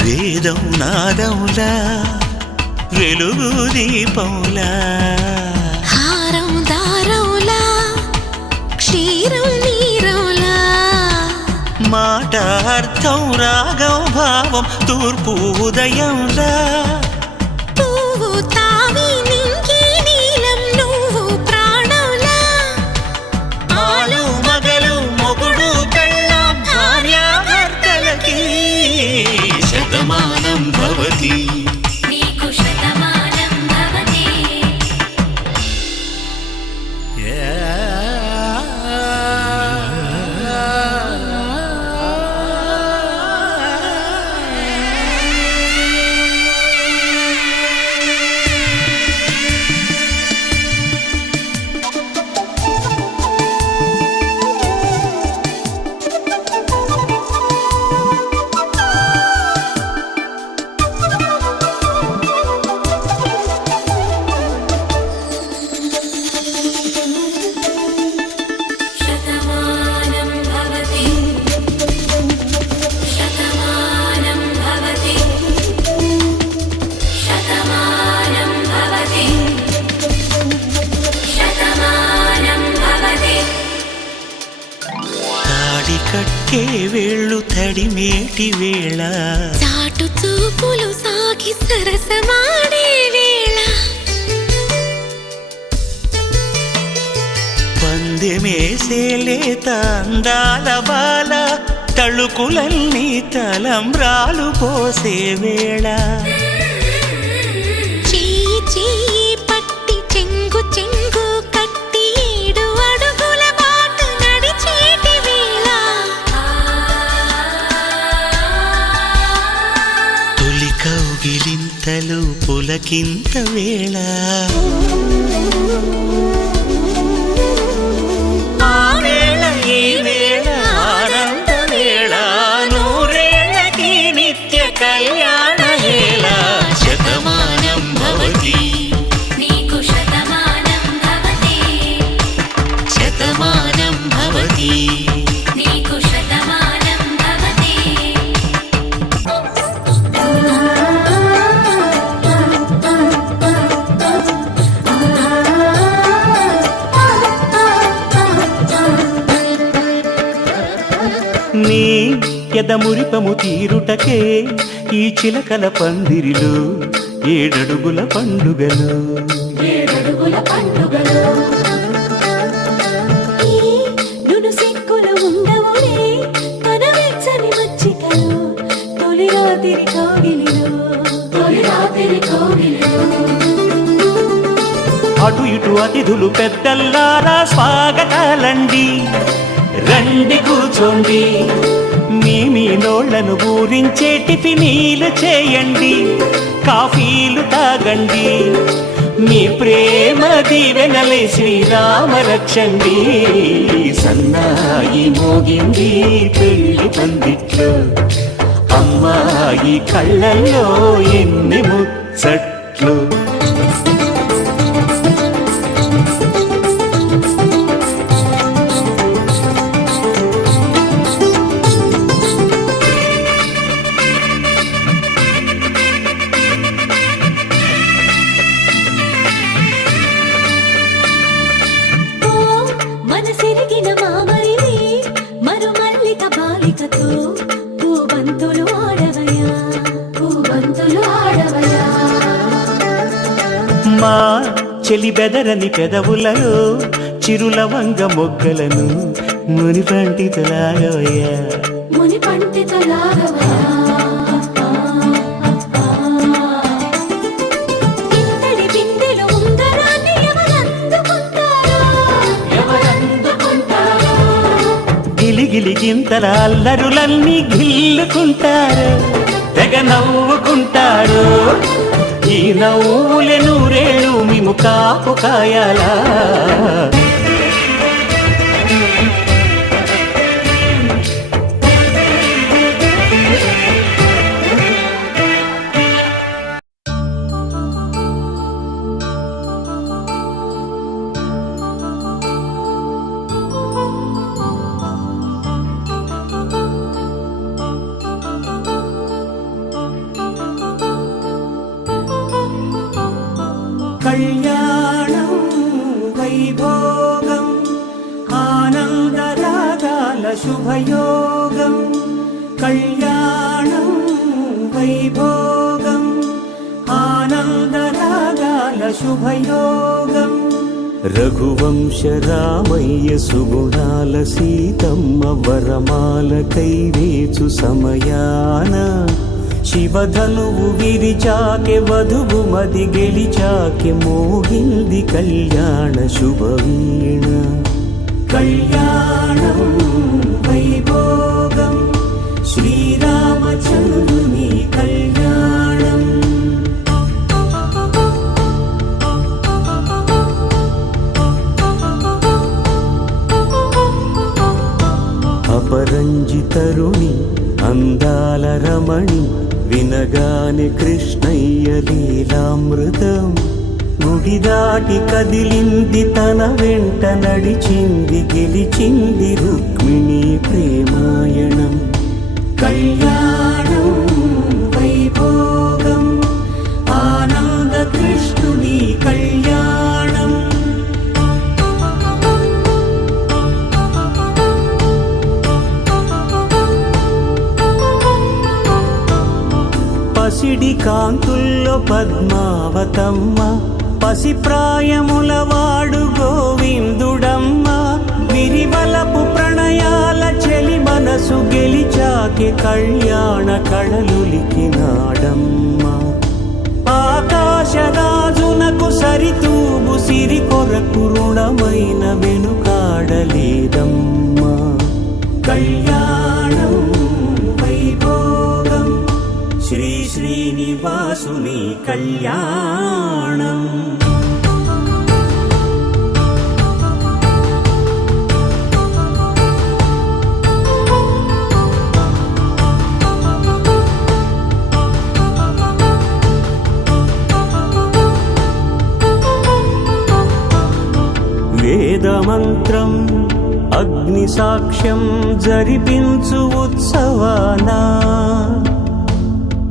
వేదం నాదములా వెలుగు దీపంలా హారం దారంలా క్షీరం నీరంలా మాట అర్థం రాగం భావం తూర్పు ఉదయంలా పువ్వు తావి నింగి నీలం నువ్వు ప్రాణంలా ఆలు మగలు మొగుడు కళ్ళ భార్యాభర్తలకి శతమానం భవతి నీకు శతమానం భవతి తాకే వేళ్ళు తడిమేటి వేళ చాటు చూపులు సాగి సరసమాడే వేళ పందెమేసేలేత అందాల బాల తళుకులన్నీ తలంబ్రాలు పోసే వేళ చెయ్యి చెయ్యి పట్టి చెంగు చెంగు కట్టి 7 అడుగుల బాటు నడిచేటి వేళ తొలి కౌగిలింతలు పులకింత వేళ ఆ వేళ ఈ వేళ ఆనంద వేళ నూరేళ్ళకి నిత్య కళ్యాణ వేళ శతమానం భవతి నీకు శతమానం భవతి శతమానం భవతి నీకు శతమానం భవతి నీ ఎదమురిపము తీరుటకే ఈ చిలకల పందిరిలో 7 అడుగుల పండుగలు 7 అడుగుల పండుగలో ఈ నును సిక్కులు ఉండవులే తన వెచ్చని మచ్చికలు తొలి రాత్రి కోగిలిలో అటు ఇటు అతిథులు పెద్దల్లారా స్వాగతాలండి రండి కూర్చోండి మీ నోళ్లను ఊరించే టిఫినీలు చేయండి కాఫీలు తాగండి మీ ప్రేమ దీవెనలే శ్రీరామ రక్షండి సన్నాయి మోగింది పెళ్లి పందిట్లో అమ్మాయి కళ్ళల్లో ఎన్ని ముచ్చట్లు మనసిరిగిన మామరిని మరుమల్లిక బాలికతో పూబంతులు ఆడవయా మా చెలి బెదరని పెదవులలో చిరులవంగ మొగ్గలను మునిపంటితో లాగవయ్యా ముని పంటితో లాగవయా ఇంతటి బిందెలు ఉంగరాన్ని ఎవరందుకుంటారో గిలిగిలి గింతల అల్లరులన్నీ గిల్లుకుంటారు తెగ నవ్వుకుంటారు ఈ నవ్వులే నూరేళ్ళు మేము కాపు కాయాలా కళ్యాణం వైభోగం ఆనందరాగాల శుభయోగం కళ్యాణం వైభోగం ఆనందరాగాల శుభయోగం రఘువంశ రామయ్య సుగుణాల సీతమ్మ వరమాల కైవేచు సమయాన శివధనువు విరిచాకె వధువు మది గెలిచాకె మోగింది కళ్యాణ శుభవీణ కళ్యాణం వైభోగం శ్రీరామచంద్రుని కళ్యాణం అపరంజి తరుణి అందాల రమణి వినగానే కృష్ణయ్య లీలామృతం గుడి దాటి కదిలింది తన వెంట నడిచింది గెలిచింది రుక్మిణి ప్రేమాయణం కళ్యాణం వైభోగం ఆనంద కృష్ణుని కళ్యాణం కాంతుల్లో పద్మావతమ్మ పసిప్రాయముల వాడు గోవిందుడమ్మ విరివలపు ప్రణయాల చెలి మనసు గెలిచాకే కళ్యాణ కళలులికినాడమ్మ ఆకాశరాజునకు సరితూబు సిరి కొరకు రుణమైన వెనుకాడలేదమ్మా కళ్యాణం వైభోగం శ్రీ శ్రీనివాసుని కళ్యాణం వేదమంత్రం అగ్ని సాక్ష్యం జరిపించు ఉత్సవానా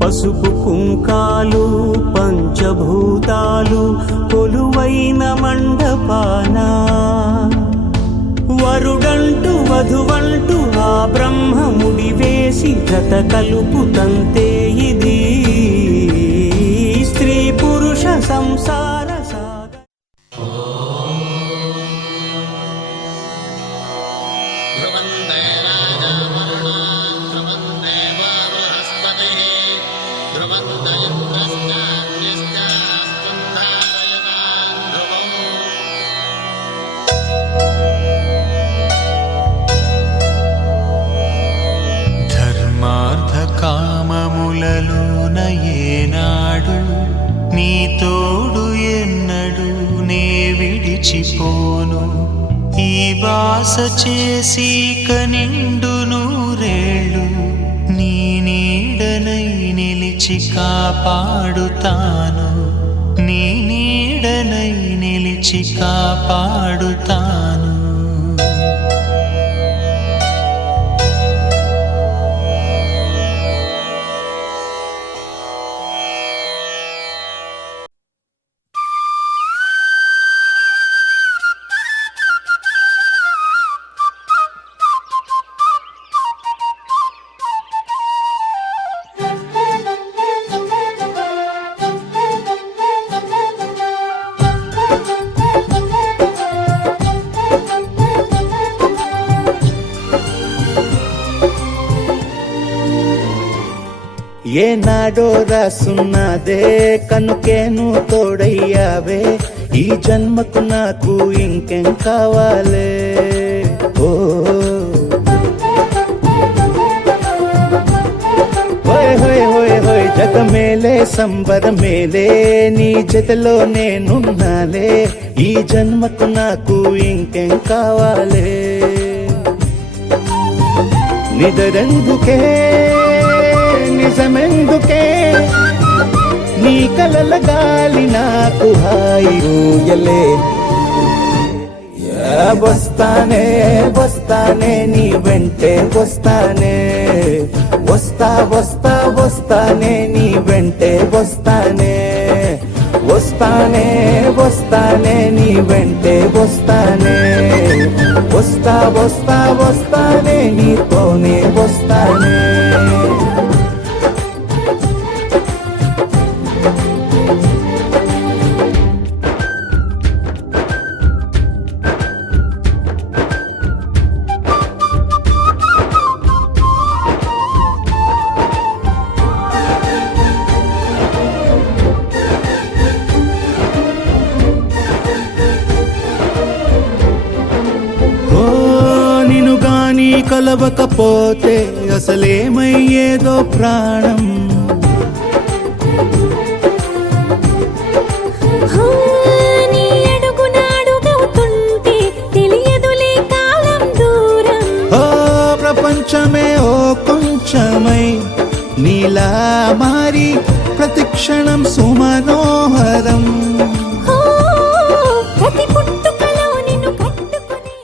పసుపు కుంకాలు పంచభూతాలు కొలువైన మండపానా వరుడంటూ వధువంటూ ఆ బ్రహ్మముడి వేసి జత కలుపుతంతే ఇది స్త్రీ పురుష సంసార సాగ ధర్మార్థ కామములలోన ఏనాడు నీ తోడు ఎన్నడు నే విడిచిపోను ఈ బాస చేసి కనిండు నూరేళ్ళు నీ నీడనై నిలిచి కాపాడుతాను నీ నీడనై నిలిచి కాపాడుతాను ఏనాడో రాసున్నదే కనుకేను తోడయ్యావే ఈ జన్మకు నాకు ఇంకేం కావాలే ఓ హోయ్ హోయ్ హోయ్ హోయ్ జగమేలే సంబరమేలే నీ జతలో నేనున్నాలే ఈ జన్మకు నాకు ఇంకేం కావాలే నిదరెందుకే నిజమెందుకే నీ కలల గాలి నాకు హాయియలే వస్తానే వస్తానే నీ వెంటే వస్తానే వస్తా వస్తా వస్తానే నీ వెంటే వస్తానే వస్తానే వస్తానే నీ వెంటే వస్తానే వస్తా వస్తా వస్తానే నీతోనే వస్తానే కలవకపోతే అసలేమయ్యేదో ప్రాణం నీ అడుగునాడుగవుతుంటే తెలియదులే కాలం దూరం ఓ ప్రపంచమే ఓ కొంచెమై నీలా మారి ప్రతిక్షణం సుమనోహరం ప్రతి పుట్టుకలో నిన్ను కట్టుకుని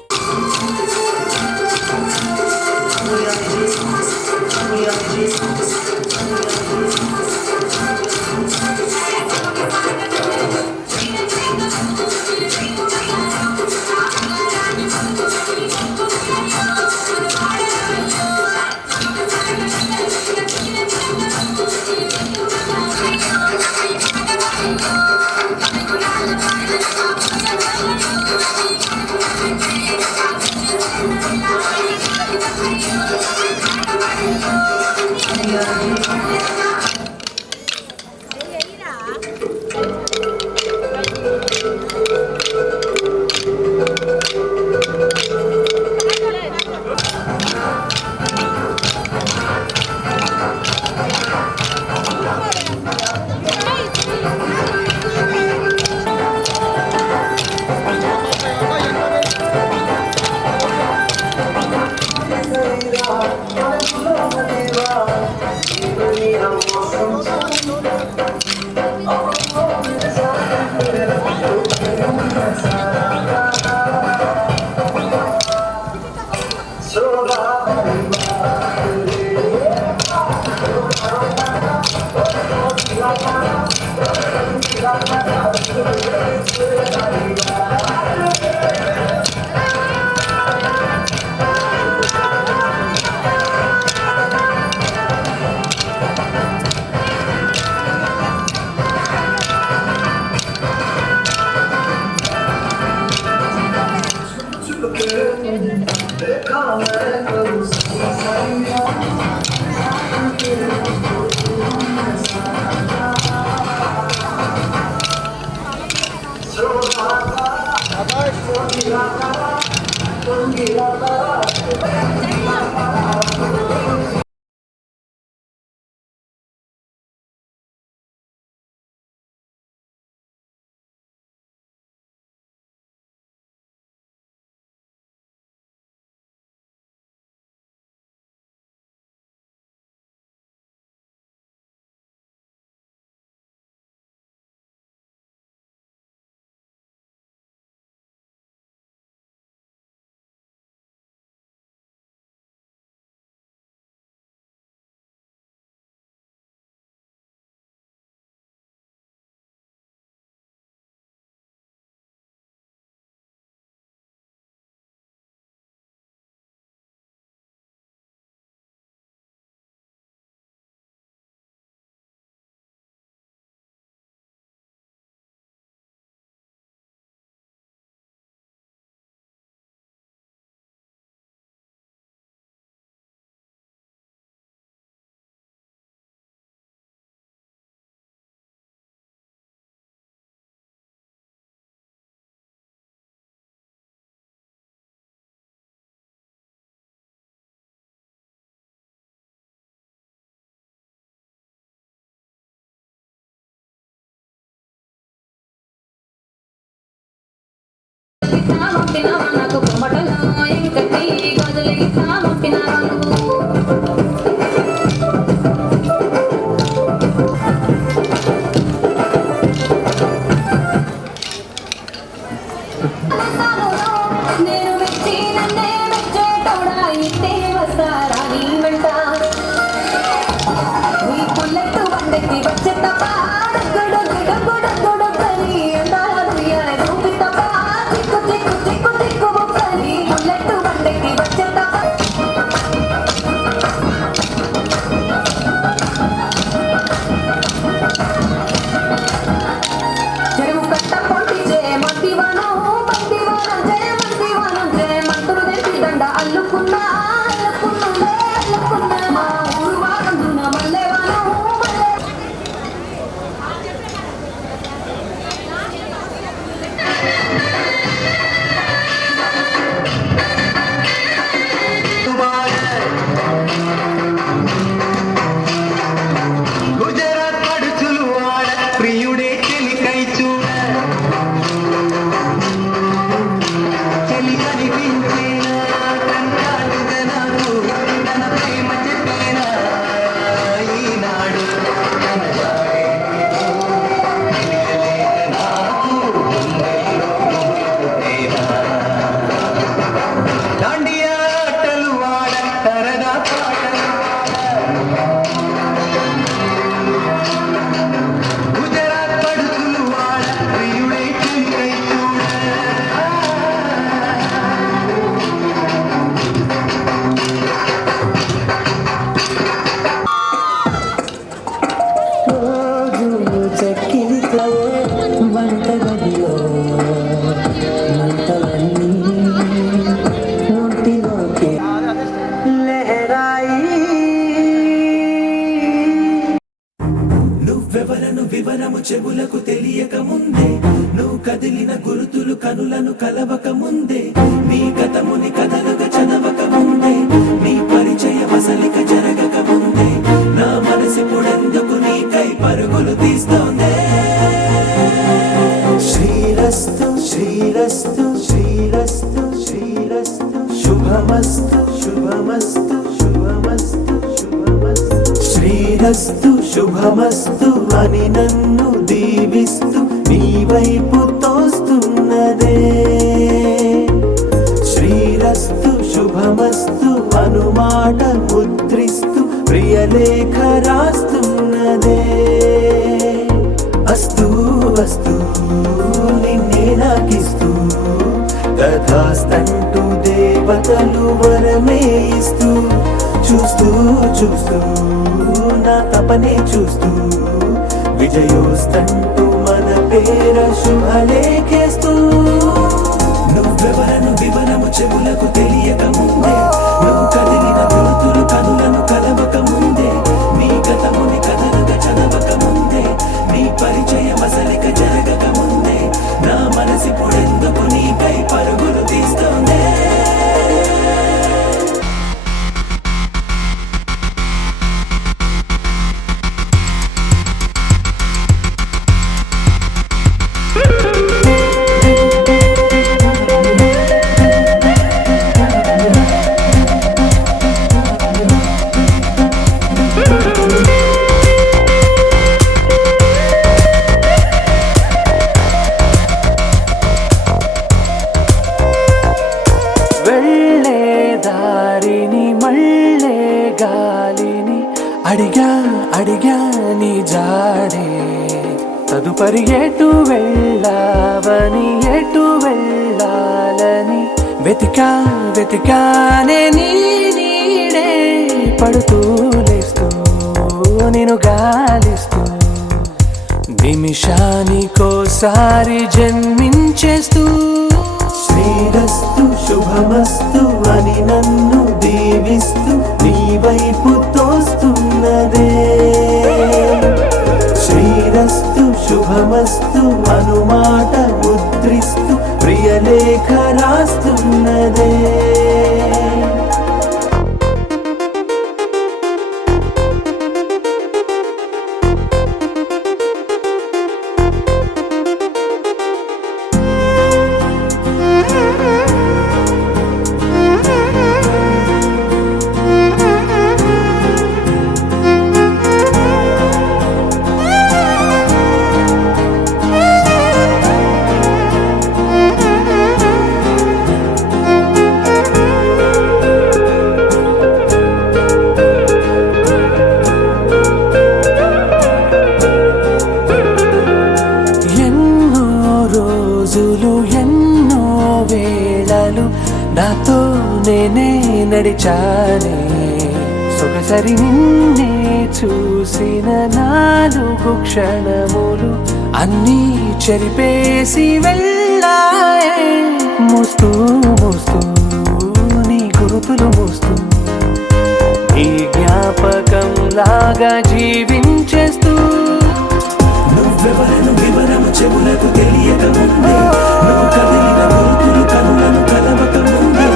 నాకు పొమ్మటలో ఇంకటి గదులు ముట్టినావా నేను మెచ్చి నన్నే మెచ్చేటోడా ఇంటే వస్తారా నీ వెంట నీ పుల్లెట్టు బండెక్కి వచ్చే తప్ప వివరము చెవులకు తెలియక ముందే నువ్వు కదిలిన గురుతులు కనులను కలవక ముందే నీ గతముని కథలుగా చదవక ముందే నీ పరిచయ వసలిక జరగక ముందే నా మనసిపుడెందుకు నీకై పరుగులు తీస్తోందే శ్రీరస్తు శ్రీరస్తు శ్రీరస్తు శ్రీరస్తు శుభమస్తు శుభమస్తు శుభమస్తు శుభమస్తు శ్రీరస్తు శుభమస్తు అని నన్ను దీవిస్తూ నీ వైపు తోస్తున్నదే శ్రీరస్తు శుభమస్తు అనుమాట ముద్రిస్తూ ప్రియలేఖ రాస్తున్నదే దేవతలు వరమే ఇస్తూ చూస్తూ చూస్తూ నా తపనే చూస్తూ విజయోస్తంటూ మన పేర శుభలేఖేస్తూ నువ్వెవరను వివరము చెవులకు తెలియక ముందే నువ్వు కదిలిన గుర్తులు కనులను కలవక ముందే నీ గతముని కథలుగా చదవక ముందే నీ పరిచయం అసలిక జరగక ముందే నా మనసిప్పుడెందుకు నీకై పరుగులు తీస్తోందే వెళ్ళే దారిని మళ్ళే గాలిని అడిగా అడిగా నీ జాడే తదుపరి ఎటు వెళ్ళావని ఎటు వెళ్ళాలని వెతికా వెతికానే నీ నీడే పడుతూ లేస్తూ నేను గాలిస్తూ నిమిషానికోసారి జన్మించేస్తూ శ్రీరస్తు శుభమస్తు అని నన్ను దీవిస్తూ నీ వైపు తోస్తున్నదే శ్రీరస్తు శుభమస్తు అనుమాట ముద్రిస్తూ ప్రియలేఖ రాస్తున్నదే ఎన్నో వేళలు నాతో నేనే నడిచానే సొగసరి నిన్నే చూసిన 4 క్షణములు అన్నీ చెరిపేసి వెళ్ళాయే మోస్తూ మోస్తూ నీ గురుతులు మోస్తూ ఈ జ్ఞాపకం లాగా జీవించేస్తూ నువ్వెవరను వివరము చెవులకు తెలియక ముందే నువ్వు కదిలిన గుర్తులు కనులను కలవక ముందే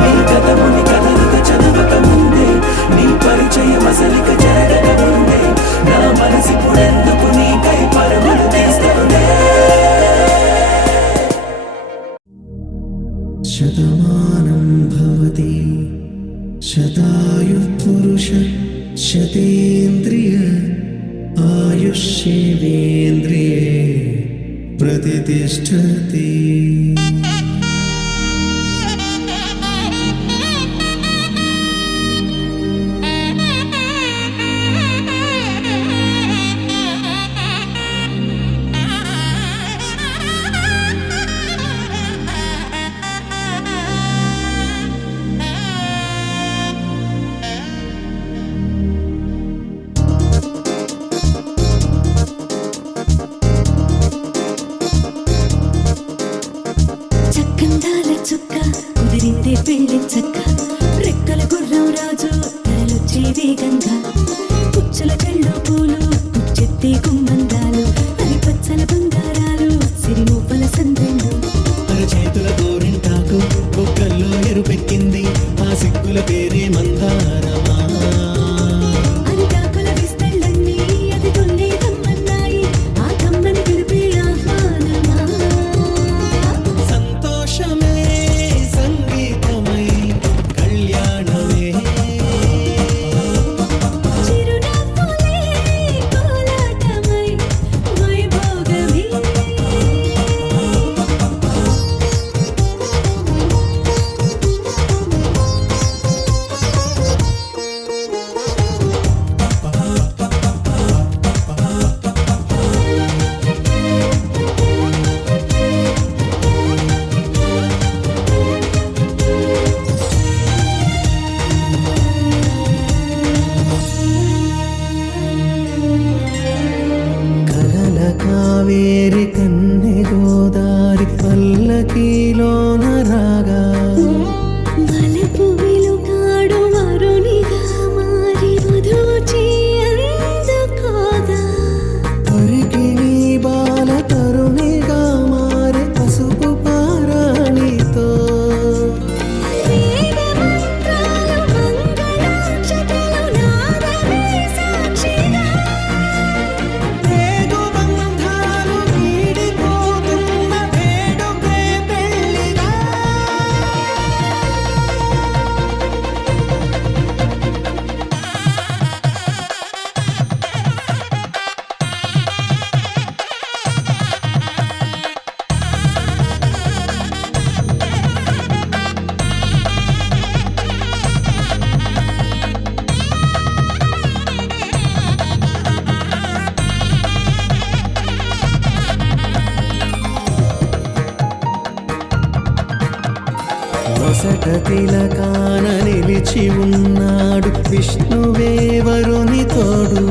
నీ గతముని కథలుగా చదవక ముందే నీ పరిచయం అసలిక జరగక ముందే నా మనసిప్పుడెందుకు నీకై పరుగులు తీస్తోందే శతమానం భవతి శతాయుః పురుష శతేంద్రియ आयुष्येवेन्द्रिये प्रतिष्ठति కావేరి కన్నె గోదారి పల్లకీలోన రాగా వలపు వెలుగాడు వరునిగా మారి వధూచి అందుకోగా పరికిణి బాల తరుణిగా మారే పసుపు పారాణితో వేద మంత్రాలు మంగళాక్షతలు నాదమే సాక్షిగా వేగు బంధాలు వీడిపోతున్న వేడుకే పెళ్ళిగా నొసట తిలకాన నిలిచి ఉన్నాడు విష్ణువే వరుని తోడు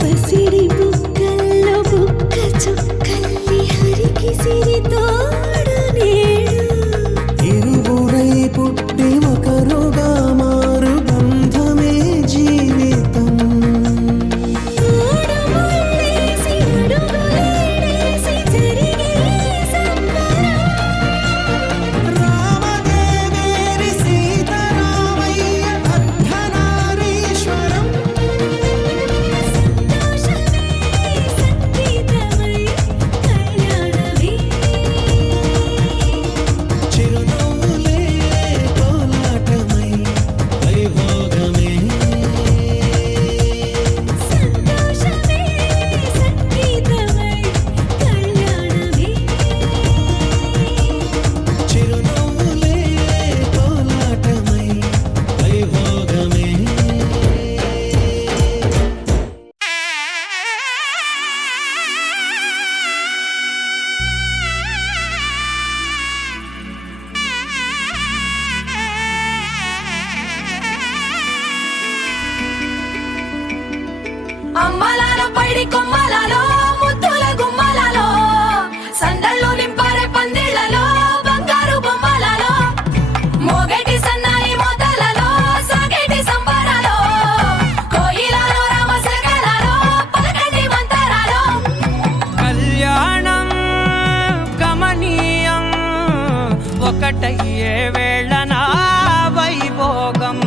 పసిడి బుక్కల్లో బుక్క చుక్కల్లి హరికి సిరి తోడు నేడు ఇరువురై పుట్టి ఒకరుగా మారు బంధమే జీవితం మూడు ముళ్ళేసి అడుగులేసి జరిగే సంబరం రామదేవేరి సీతారామయ్య అర్ధనారీశ్వరం సంతోషమే సంగీతమై కళ్యాణమే చిరునవ్వులే కోలాటమై వైభోగమే సంతోషమే సంగీతమై కళ్యాణమే చిరునవ్వులే కోలాటమై వైభోగమే అమ్మలాల పైడి కొమ్మలలో ముద్దుల గుమ్మలలో సందళ్ళు నింపారే పందిళ్లలో బంగారు బొమ్మలలో మోగేటి సన్నాయి మోతలలో సాగేటి సంబరాలో కోయిలలో రామశకలలో పలకండి మంతరాలో కళ్యాణం గమనీయం ఒకటయ్యే వేళ నా వైభోగం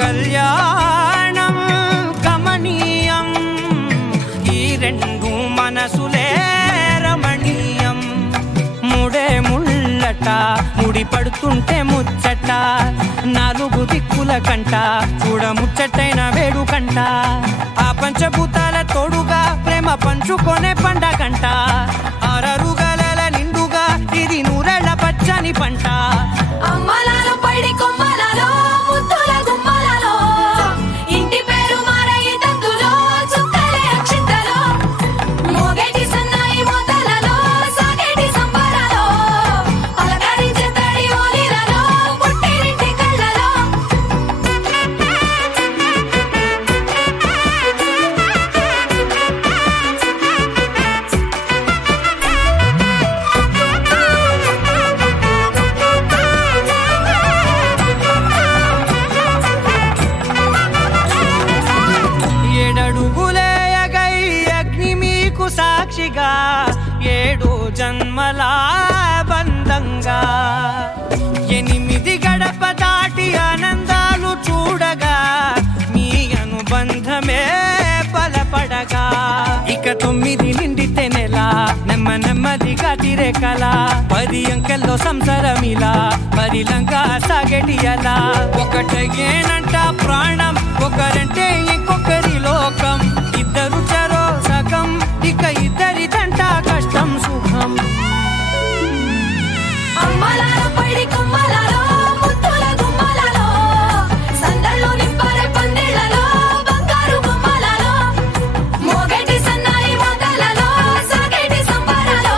కళ్యాణం గమనీయం ఈ రెండు మనసులే రమణీయం ముడే ముళ్ళట ముడి పడుతుంటే ముచ్చట నాలుగు దిక్కుల కంట చూడ ముచ్చటైన వేడుకంట ఆ పంచభూతాల తోడుగా ప్రేమ పంచుకొనే పండగంట ఆరరుగల నిండుగా ఇది నూరెళ్ళ పచ్చని పంట అమ్మలాల పైడి కొమ్మలలో ముద్దుల గుమ్మలలో ఇంటి పేరు మారయి తందులో చుక్కలే అక్షింతలో మోగేటి సన్నాయి మోతలలో సాగేటి సంబరాలో పలకరించే తడి ఓలిలలో పుట్టినింటి కళ్ళలో ఏడడుగులే ఎగై అగ్ని మీకు సాక్షిగా ఏడు జన్మల బంధంగా ఎనిమిది గడప దాటి ఆనందాలు చూడగా మీ అనుబంధమే బలపడగా ఇక 9 నిండితే నెల నెమ్మదిగా తిరేకల 10 అంకెల్లో సంసారమిలా పరిలంగా సాగేటి అలా ఒకటేనంట ప్రాణం ఒకరంటే ఇంకొకరి లోకం ఇద్దరు చరో సగం ఇక ఇద్దరిదంట కష్టం సుఖం అమ్మలాల పైడి కొమ్మలలో ముద్దుల గుమ్మలలో సందళ్ళు నింపారే పందిళ్లలో బంగారు బొమ్మలలో మోగేటి సన్నాయి మోతలలో సాగేటి సంబరాలో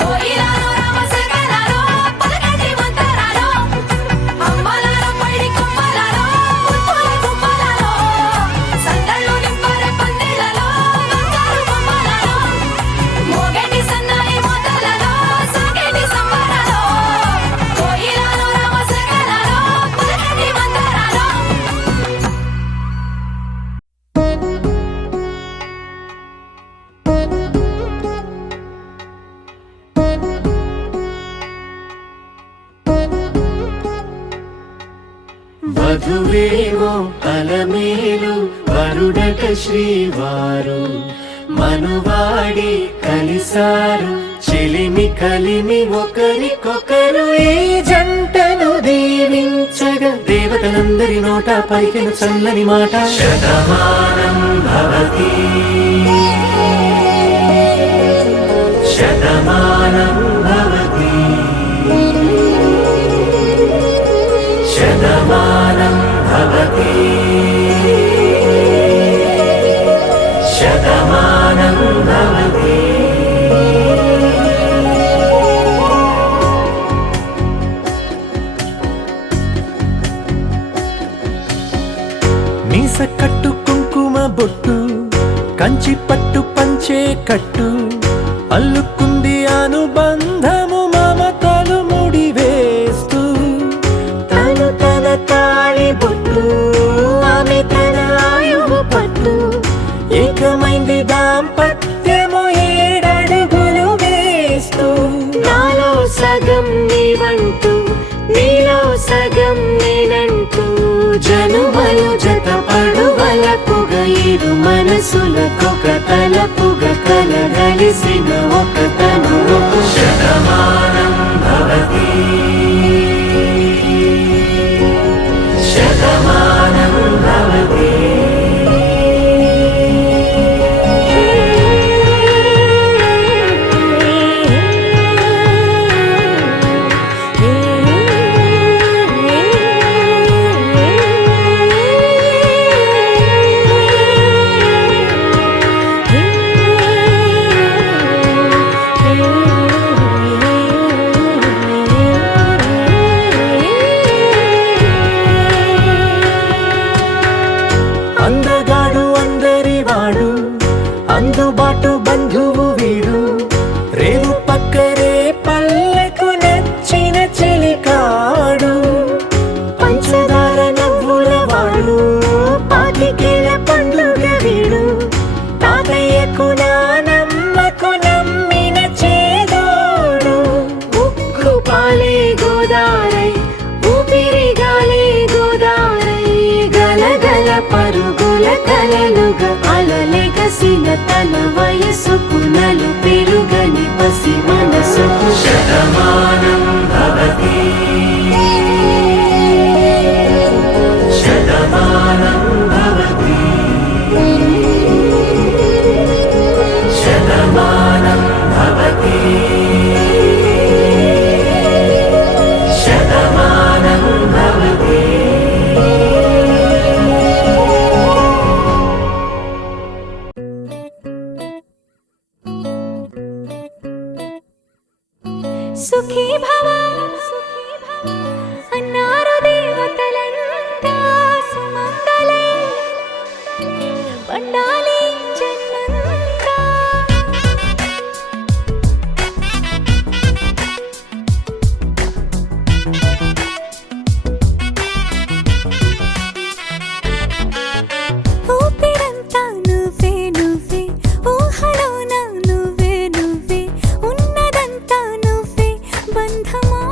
కోయిలలో రామశకలలో పలకండి మంతరాలో అమ్మలాల పైడి కొమ్మలలో ముద్దుల గుమ్మలలో సందళ్ళు నింపారే పందిళ్లలో బంగారు బొమ్మలలో వధువేమో అలమేలు వరుడట శ్రీవారు మనువాడి కలిసారు చెలిమి కలిమి ఒకరికొకరు ఈ జంటను దీవించగా దేవతలందరి నోట పలికిన చల్లని మాట శతమానం భవతి శతమానం భవతి శతమానం భవతి శతమానం భవతి. మీస కట్టు కుంకుమ బొట్టు కంచి పట్టు పంచే కట్టు అల్లుకుంది అనుబంధము మమతలు ముడివేస్తూ తను తన తాళి బొట్టు ఆమె తన ఆయువు పట్టు ఏకమైంది దాంపత్యము 7 అడుగులు వేస్తూ నాలో సగం నీవంటూ నీలో సగం నేనంటూ జనుమలు జత పడువలపుగ ఇరు మనసులకొక తలపుగ కలగలిసిన ఒక తను శతమానం భవతి శతమానం భవతి. అందగాడు అందరివాడు అందుబాటు బంధువు వీడు రేవు పక్కరే పల్లెకు నచ్చిన చెలికాడు పంచదార నవ్వుల వాడు పాతికేల పండుగ వీడు తాతయ్యకు నానమ్మకు నమ్మిన చేదోడు ఉక్కు పాలే గోదారై ఊపిరి గాలే గోదారై గలగల పరుగుల కలలుగా అలలెగసిన తన వయసుకు నలు పెరుగని పసి మనసుకు శతమానం భవతి శతమానం భవతి శతమానం భవతి శతమానం భవతి. సుఖీ భవ అన్నారు దేవతలంతా సుమంగళే పండాలి జన్మంతా ఊపిరంతా నువ్వే నువ్వే ఊహలోన నువ్వే నువ్వే ఉన్నదంతా నువ్వే బంధమా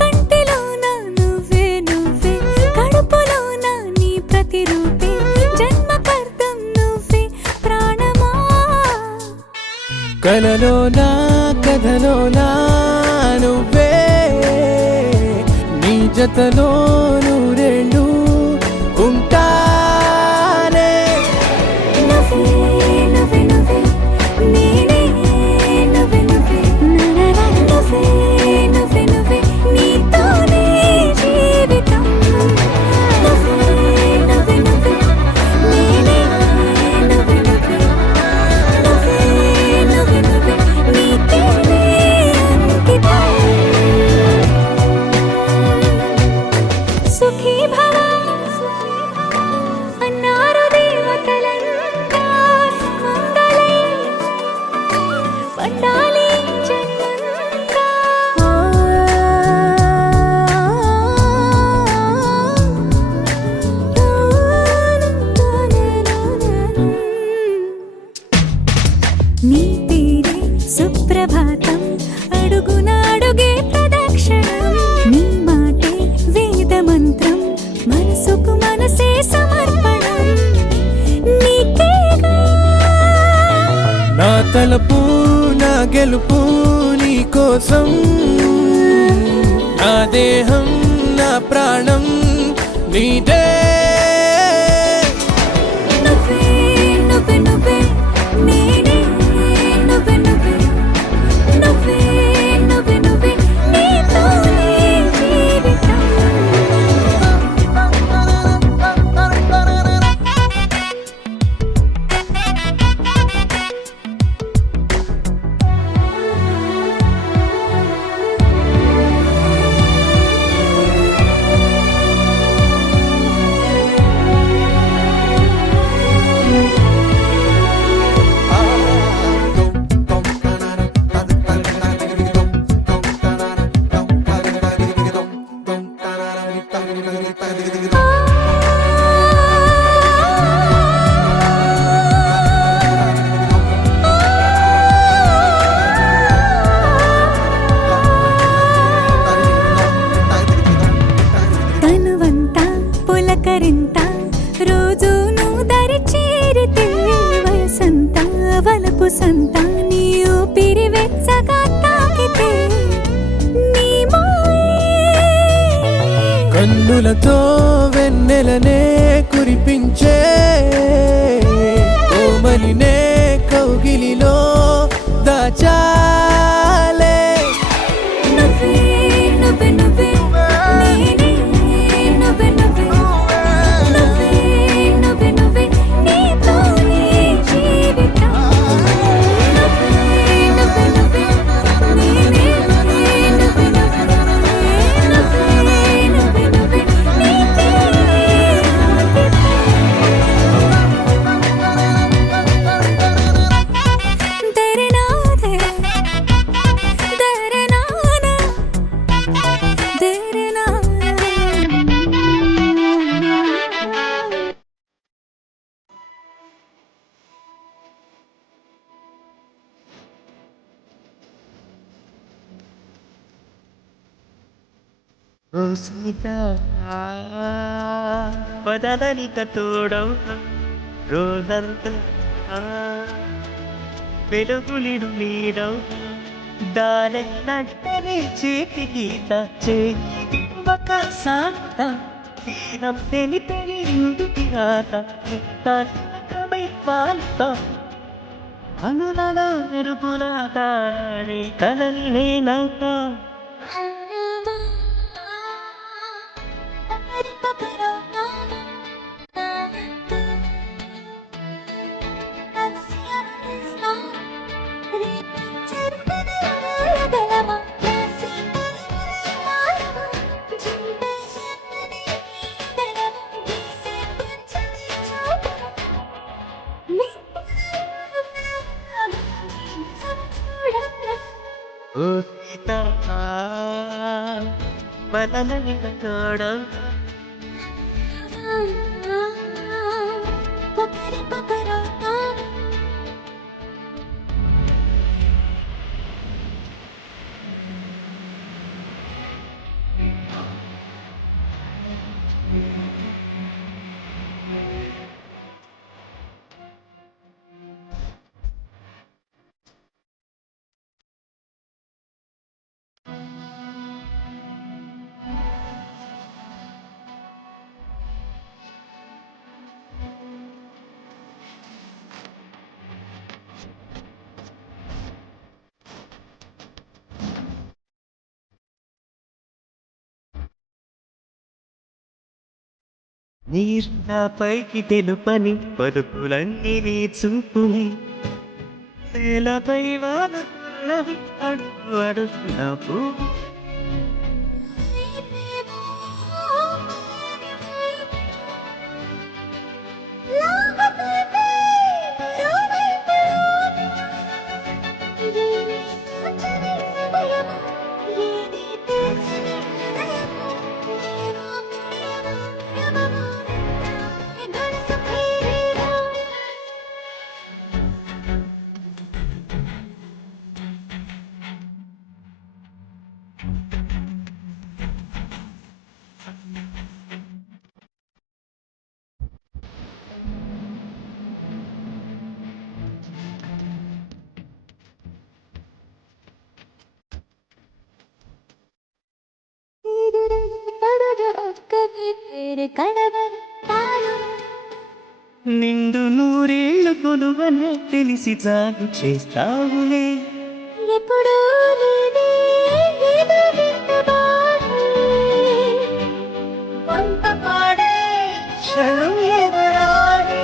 కంటిలోన నువ్వే నువ్వే కడుపులోన నీ ప్రతిరూపే జన్మకర్తం నువ్వే ప్రాణమా కలలోనా కథలోనా నువ్వే నీ జతలో నూరేళ్ళు ఉంటానే నువ్వే నువ్వే నువ్వే నేనే నువ్వే నువ్వే నరరా నువ్వే నువ్వే నువ్వే నీతోనే జీవితం నువ్వే నువ్వే నువ్వే నేనే నువ్వే నువ్వే నువ్వే నువ్వే నువ్వే నీకేనే అంకితం సుఖీ భవ అన్నారు దేవతలంతా సుమంగళే పండాలి జన్మంతా నీ పేరే సుప్రభాతం అడుగునాడుగే ప్రదక్షిణం నీ మాటే తలపు నా గెలుపు నీ కోసం నా దేహం నా ప్రాణం నీదే నువ్వే నువ్వే నువ్వే నేనే నువ్వే నువ్వే నువ్వే నువ్వే నువ్వే నీతోనే జీవితం తనువంతా పులకరింత రోజు నువ్వు దరి చేరితే వయసంతా వలపు సంత నీ ఊపిరి వెచ్చగా తాకితే నీ మాయే కన్నులతో వెన్నెలనే కురిపించే కోమలినే కౌగిలిలో దాచాలే నువ్వే నువ్వే నువ్వే నేనే నువ్వే నువ్వే నువ్వే నువ్వే నువ్వే నీతోనే జీవితం నువ్వే నువ్వే నువ్వే నేనే నువ్వే నువ్వే నువ్వే నువ్వే నీతోనే దరనాదే దరనానా దరనానా ఓ సీత పదనిక తోడం రోజంతా వెలుగులిడు నీడం దాని నట్టని చేతి గీత చేయి ఒక సాంత తీరం తెలిపి ఇంటికి రాత తనకమై పాలత అనులలో మెరుపుల తారి కలలి నేనంతా ఓ సీత పదనిక తోడం నీపైకి తెలుపని పలుకులన్నీ నీ చూపుని నేలపై వానవి అడుగు అడుగునపు కడగంటారు నిండు నూరేళ్ళు కొలువనే తెలిసి జాగు చేస్తావులే ఎప్పుడూ నీదే ఏదో వింతబాటే. వంత పాడే క్షణం ఎదురాడే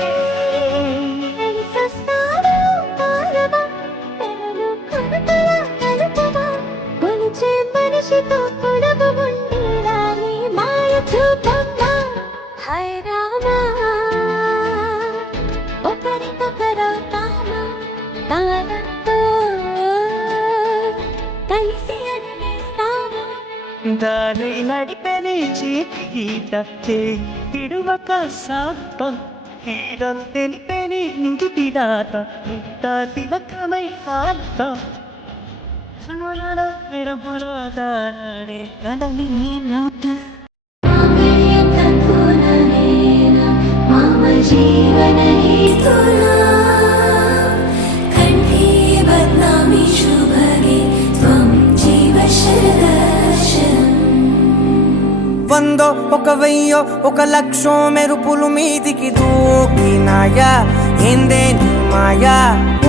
కలిసొస్తాను తారవా, తెరలు కనుకలా కలుపవా, కొలిచే మనిషితో పొడవు ఉండేలా నీ మాయ చూపమ్మా. హై రామా, ఒకరికొకరవుతామా, కాలంతో కలిసి అడిగేస్తామా. దాని నడిపెనే చేతి గీత చేడువక సాపం హీరం తెలిపెని నుదుటి దాత ముట్ట తిలకమై కాంత విరములాడే కదలి నాట మాంగళ్యం తత్పుననేన మమ జీవన హేతునా కంఠే బధ్నామి శుభగే త్వం జీవ శరదర్శనం. వందో ఒక వెయ్యో ఒక లక్షో మెరుపులు మీదికి దూకినాయా ఏందే నీ మాయా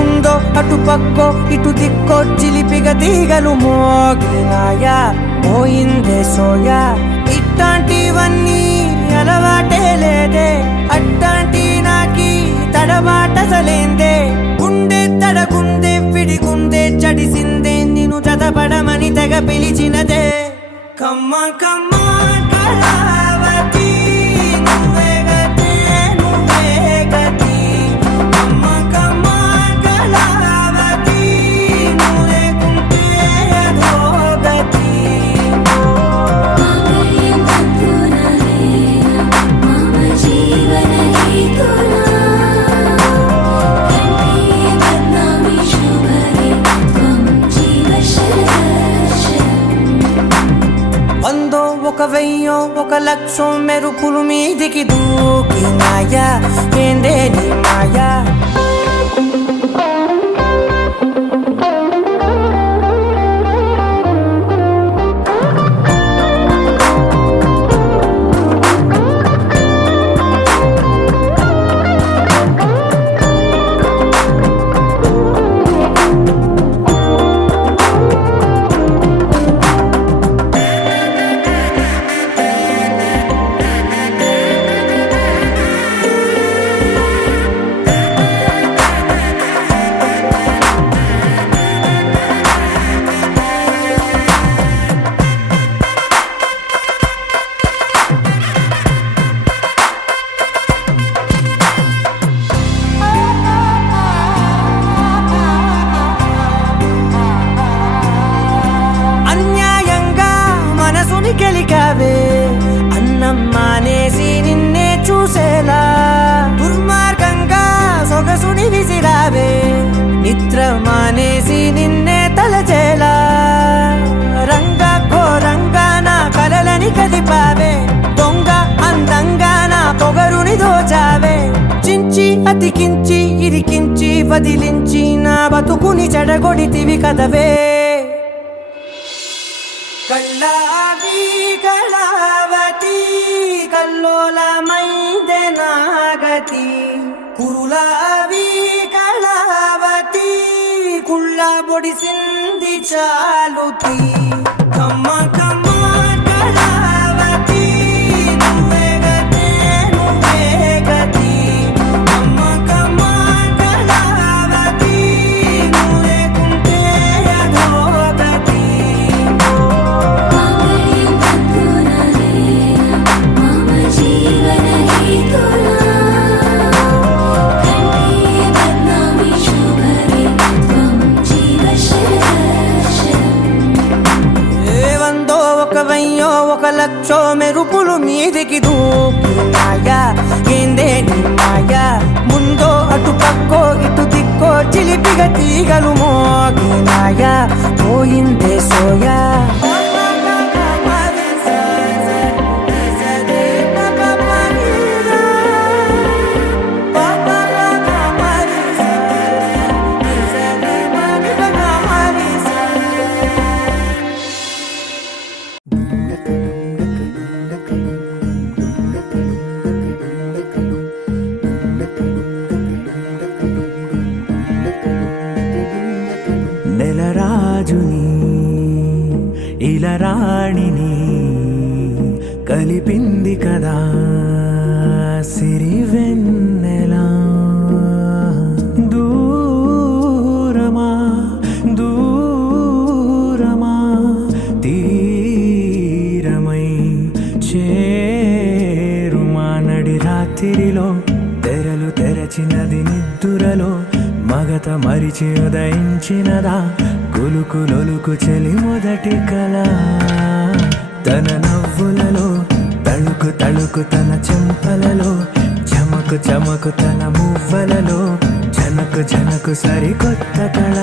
ఉందో అటు పక్కో ఇటు దిక్కో చిలిపిగ తీగలు మోగినాయా పోయిందే సోయా ఇట్లాంటివన్నీ అలవాటే లేదే అట్లాంటి నాకి తడబాటసలేందే గుండె తడగుందే విడిగుందే చడిసిందే నిన్ను చదపడమని తెగ పిలిచినదే కమ్మ కమ్మ కళావతి నువ్వే గతే నువ్వే గతి కమ్మ కమ్మ కళావతి నువ్వు లేకుంటే అధోగతి. మాంగళ్యం తత్పుననేన మమ జీవన హేతునా కంఠే బధ్నామి శుభగే త్వం జీవ శరదర్శనం. వందో ఒక వెయ్యో ఒక లక్షో మెరుపులు మీదికి దూకినాయా ఏందే నీ మాయా అన్యాయంగా మనసుని గెలికావే అన్నం మానేసి నిన్నే చూసేలా దుర్మార్గంగా సొగసుని విసిరావే నిద్ర మానేసి నిన్నే తలచేలా రంగా ఘోరంగా నా కలలని కదిపావే దొంగ అందంగా నా పొగరుని దోచావే చించి అతికించి ఇరికించి వదిలించి నా బతుకుని చెడగొడితివి కదవే కళ్ళావి కళావతి కల్లోలమైందే నాగతి కురులావి కళావతి కుళ్ళ బొడిసింది చాలుతి కమ్మ కమ్మ కళావతి నువ్వే గతే నువ్వే గతి కమ్మ కమ్మ కళావతి నువ్వు లేకుంటే అధోగతి. మాంగళ్యం తత్పుననేన మమ జీవన హేతునా కంఠే బధ్నామి శుభగే త్వం జీవ శరదర్శనం. ఏ వందో ఒక వెయ్యో ఒక లక్షో మెరుపులు మీదికి దూకినాయా ఏందే నీ మాయా ముందో అటు పక్కో ఇటు దిక్కో చిలిపిగ తీగలు మోగినాయా పోయిందే సోయా. రాణిని కలిపింది కదా సిరివెన్నెలా దూరమా దూరమా తీరమై చేరుమా నడి రాత్రిలో తెరలు తెరచినది నిద్దురలో మగత మరిచి ఉదయించినదా కులుకులొలుకు చెలి మొదటి కళ తన నవ్వులలో తళుకు తళుకు తన చెంపలలో చమకు చమకు తన మువ్వలలో జనకు జనకు సరికొత్త కళ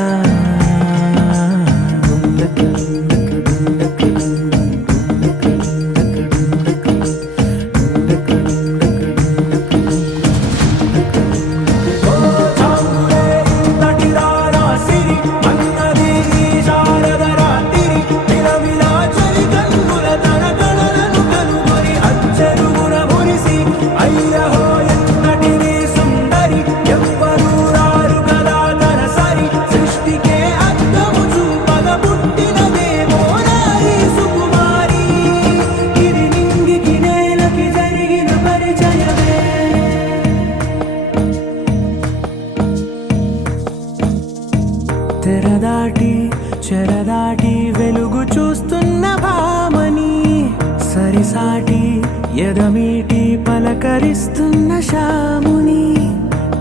తెరదాటి చెరదాటి వెలుగు చూస్తున్న భామని సరిసాటి ఎదమీటి పలకరిస్తున్న శాముని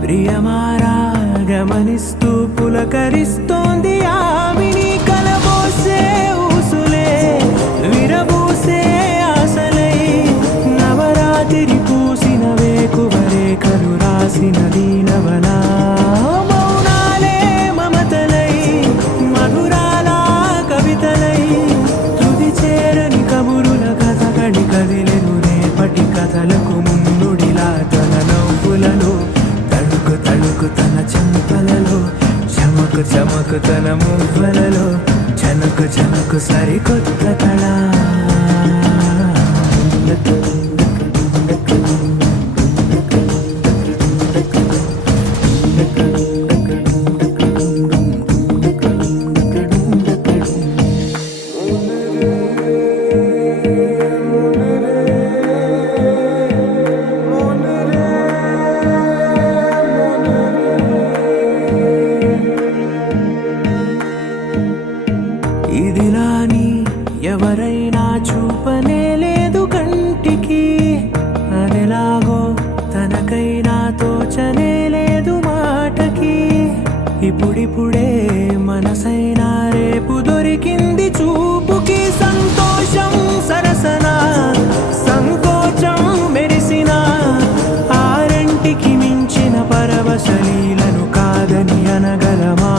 ప్రియమారా గమనిస్తూ పులకరిస్తోంది ఆమిని కలబోసే ఊసులే విరబూసే ఆశలై నవరాత్రి పూసిన వేకువరేఖలు రాసిన దీనవనా కథలకు ముందుడిలా తన నవ్వులలో తడుకు తడుకు తన చెంపలలో చమకు చమకు తన మువ్వలలో జనకు జనకు సరికొత్త కళ ఇదిలాని ఎవరైనా చూపనే లేదు కంటికి అదెలాగో తనకైనా తోచనే లేదు మాటకి ఇప్పుడిప్పుడే మనసైనా రేపు దొరికింది చూపుకి సంతోషం సరసన సంకోచం మెరిసిన ఆరంటికి మించిన పరవశలీలను కాదని అనగలమా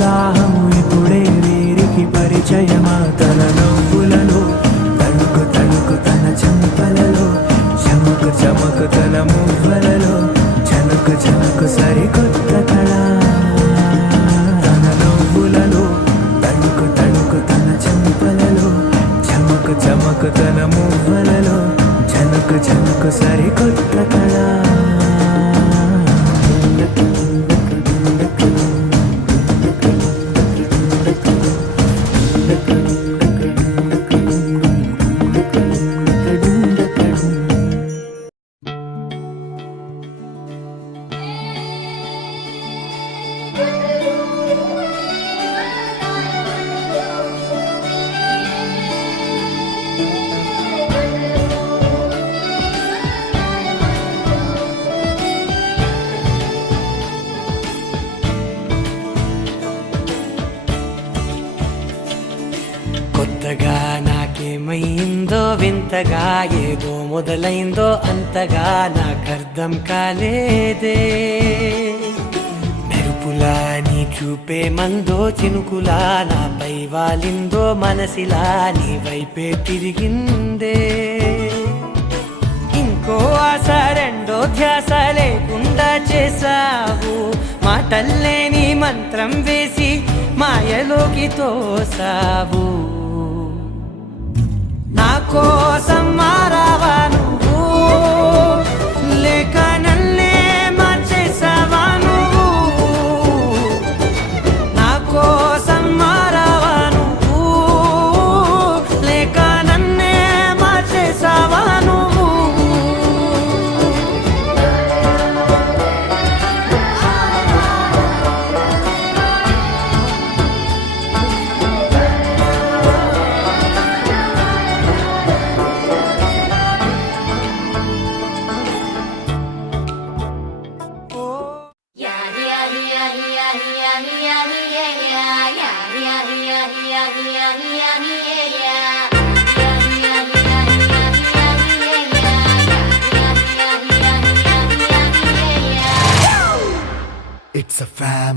దాహము ఇప్పుడే వీరికి పరిచయమా తన నవ్వులలో తణుకు తణుకు తన చెంపలలో చమకు చమకు తన మువ్వలలో జనకు జనకు సరికొత్త కళ తన నవ్వులలో తణుకు తణుకు తన చెంపలలో చమకు చమకు తన మువ్వలలో జనకు జనకు సరికొత్త కళ కొత్తగా నాకేమైందో వింతగా ఏదో మొదలైందో అంతగా నాకర్థం కాలేదే మెరుపులా నీ చూపే మందో చినుకులా నాపై వాలిందో మనసిలా నీ వైపే తిరిగిందే ఇంకో ఆశ రెండో ధ్యాస లేకుండా చేసావు మాటల్లే నీ మంత్రం వేసి మాయలోకి తోసావు నా కోసం మారావా నువ్వు లేక నన్నే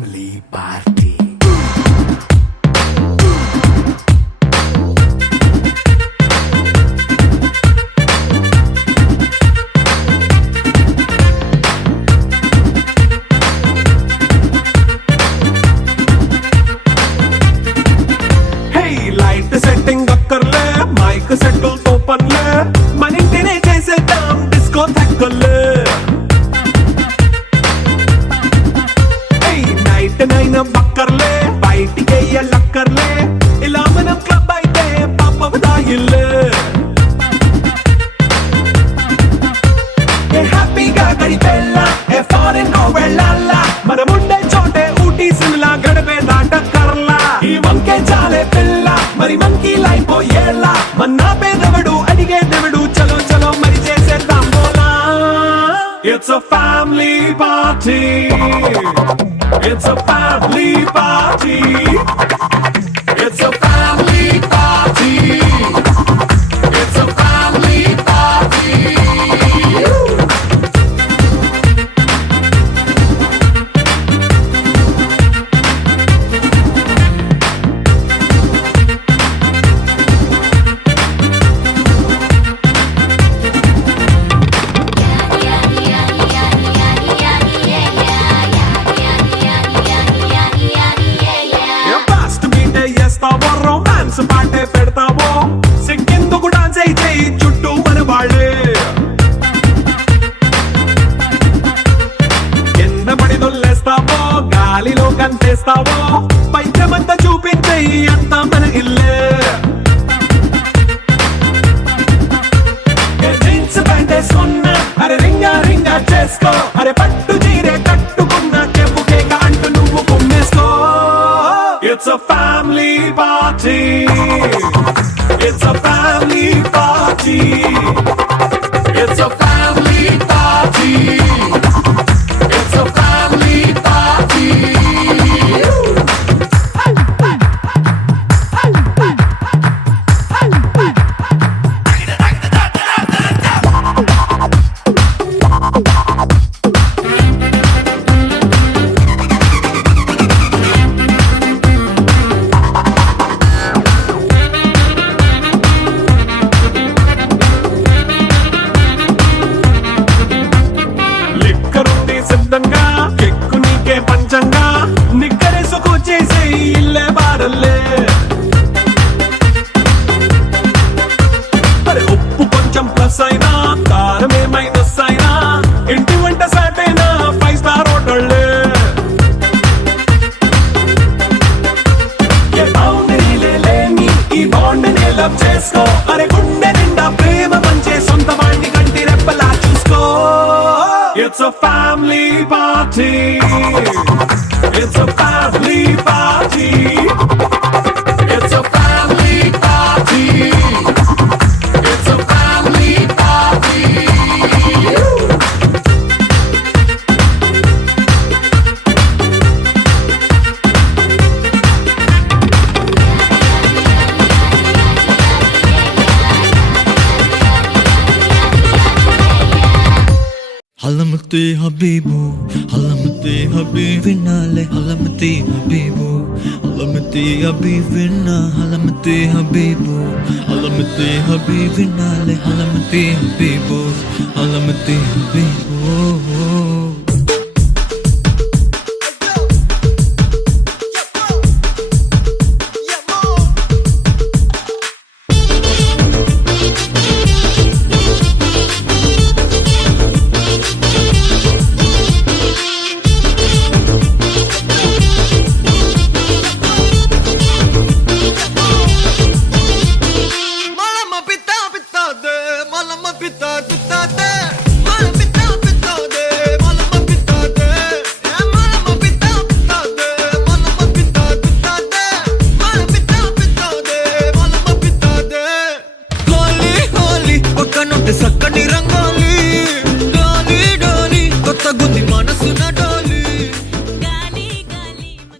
ఫ్యామిలీ పార్టీ. లైట్ సెట్టింగ్ అక్కర్లే, మైక్ సెట్టుల్ తో పనిలే, మన ఇంటినే చేసేద్దాం డిస్కో థెక్కలే. నైట్ నైన్ బక్కర్లే, బయటికి ఎల్లక్కర్లే, ఇలా మనం క్లబ్ అయితే పాపదాయిల్లే. హ్యాపీగా గడిపెల్లా, ఫారెన్ వెళ్ళాలా, మనముండే చోటే ఊటీ సిమ్లా గడిపే దాటక్కర్లా. ఈ వంకే చాలే పిల్ల, మరి మంకీ లైఫ్ పోయేలా, మన్నా పేదవడు అడిగేదెవడు, చలో చలో మరి చేసేద్దాం బోలా. It's a family party. It's a family party. It's a family party. It's a family party. Romance పాటే పెడతావో, సిక్కిందుకు డాన్స్ అయితే చుట్టూ మన వాళ్ళే. కింద పడి దొల్లేస్తావో, గాలిలో కంటేస్తావో, పైచమంతా చూపించే అంతా మన ఇల్లే. జీన్స్ ప్యాంట్ వేసుకున్నా, అరే రింగా రింగా చేసుకో, అరే పట్టు చీరే కట్టుకున్నా, చెప్పు కేక అంటూ నువ్వు కుమ్మేసుకో. It's a family party. It's a family party. It's a family party. It's a family party. సిద్ధంగా కెక్కు నీకే పంచంగా, నిక్కరేసుకు చేసే ఇల్లే బారల్లే. మరి ఉప్పు కొంచెం ప్లస్ అయినా, కారమే మైనస్ అయినా, ఇంటి వంట సాటైనా 5 స్టార్ హోటళ్ళే. ఏ బౌండరీలే లేని ఈ బాండ్ నే లవ్ చేసుకో, అరే గుండె నిండా ప్రేమ పంచే సొంత వాణ్ణి కంటి రెప్పలా చూసుకో. It's a family party. It's a family party. It's a family party. It's a family party. హలమతి Habib, హలమతి హబీబినాలే, హలమతి Habib, హలమతి హబీబినా, హలమతి Habib, హలమతి హబీబినాలే, హలమతి Habib, హలమతి Habib.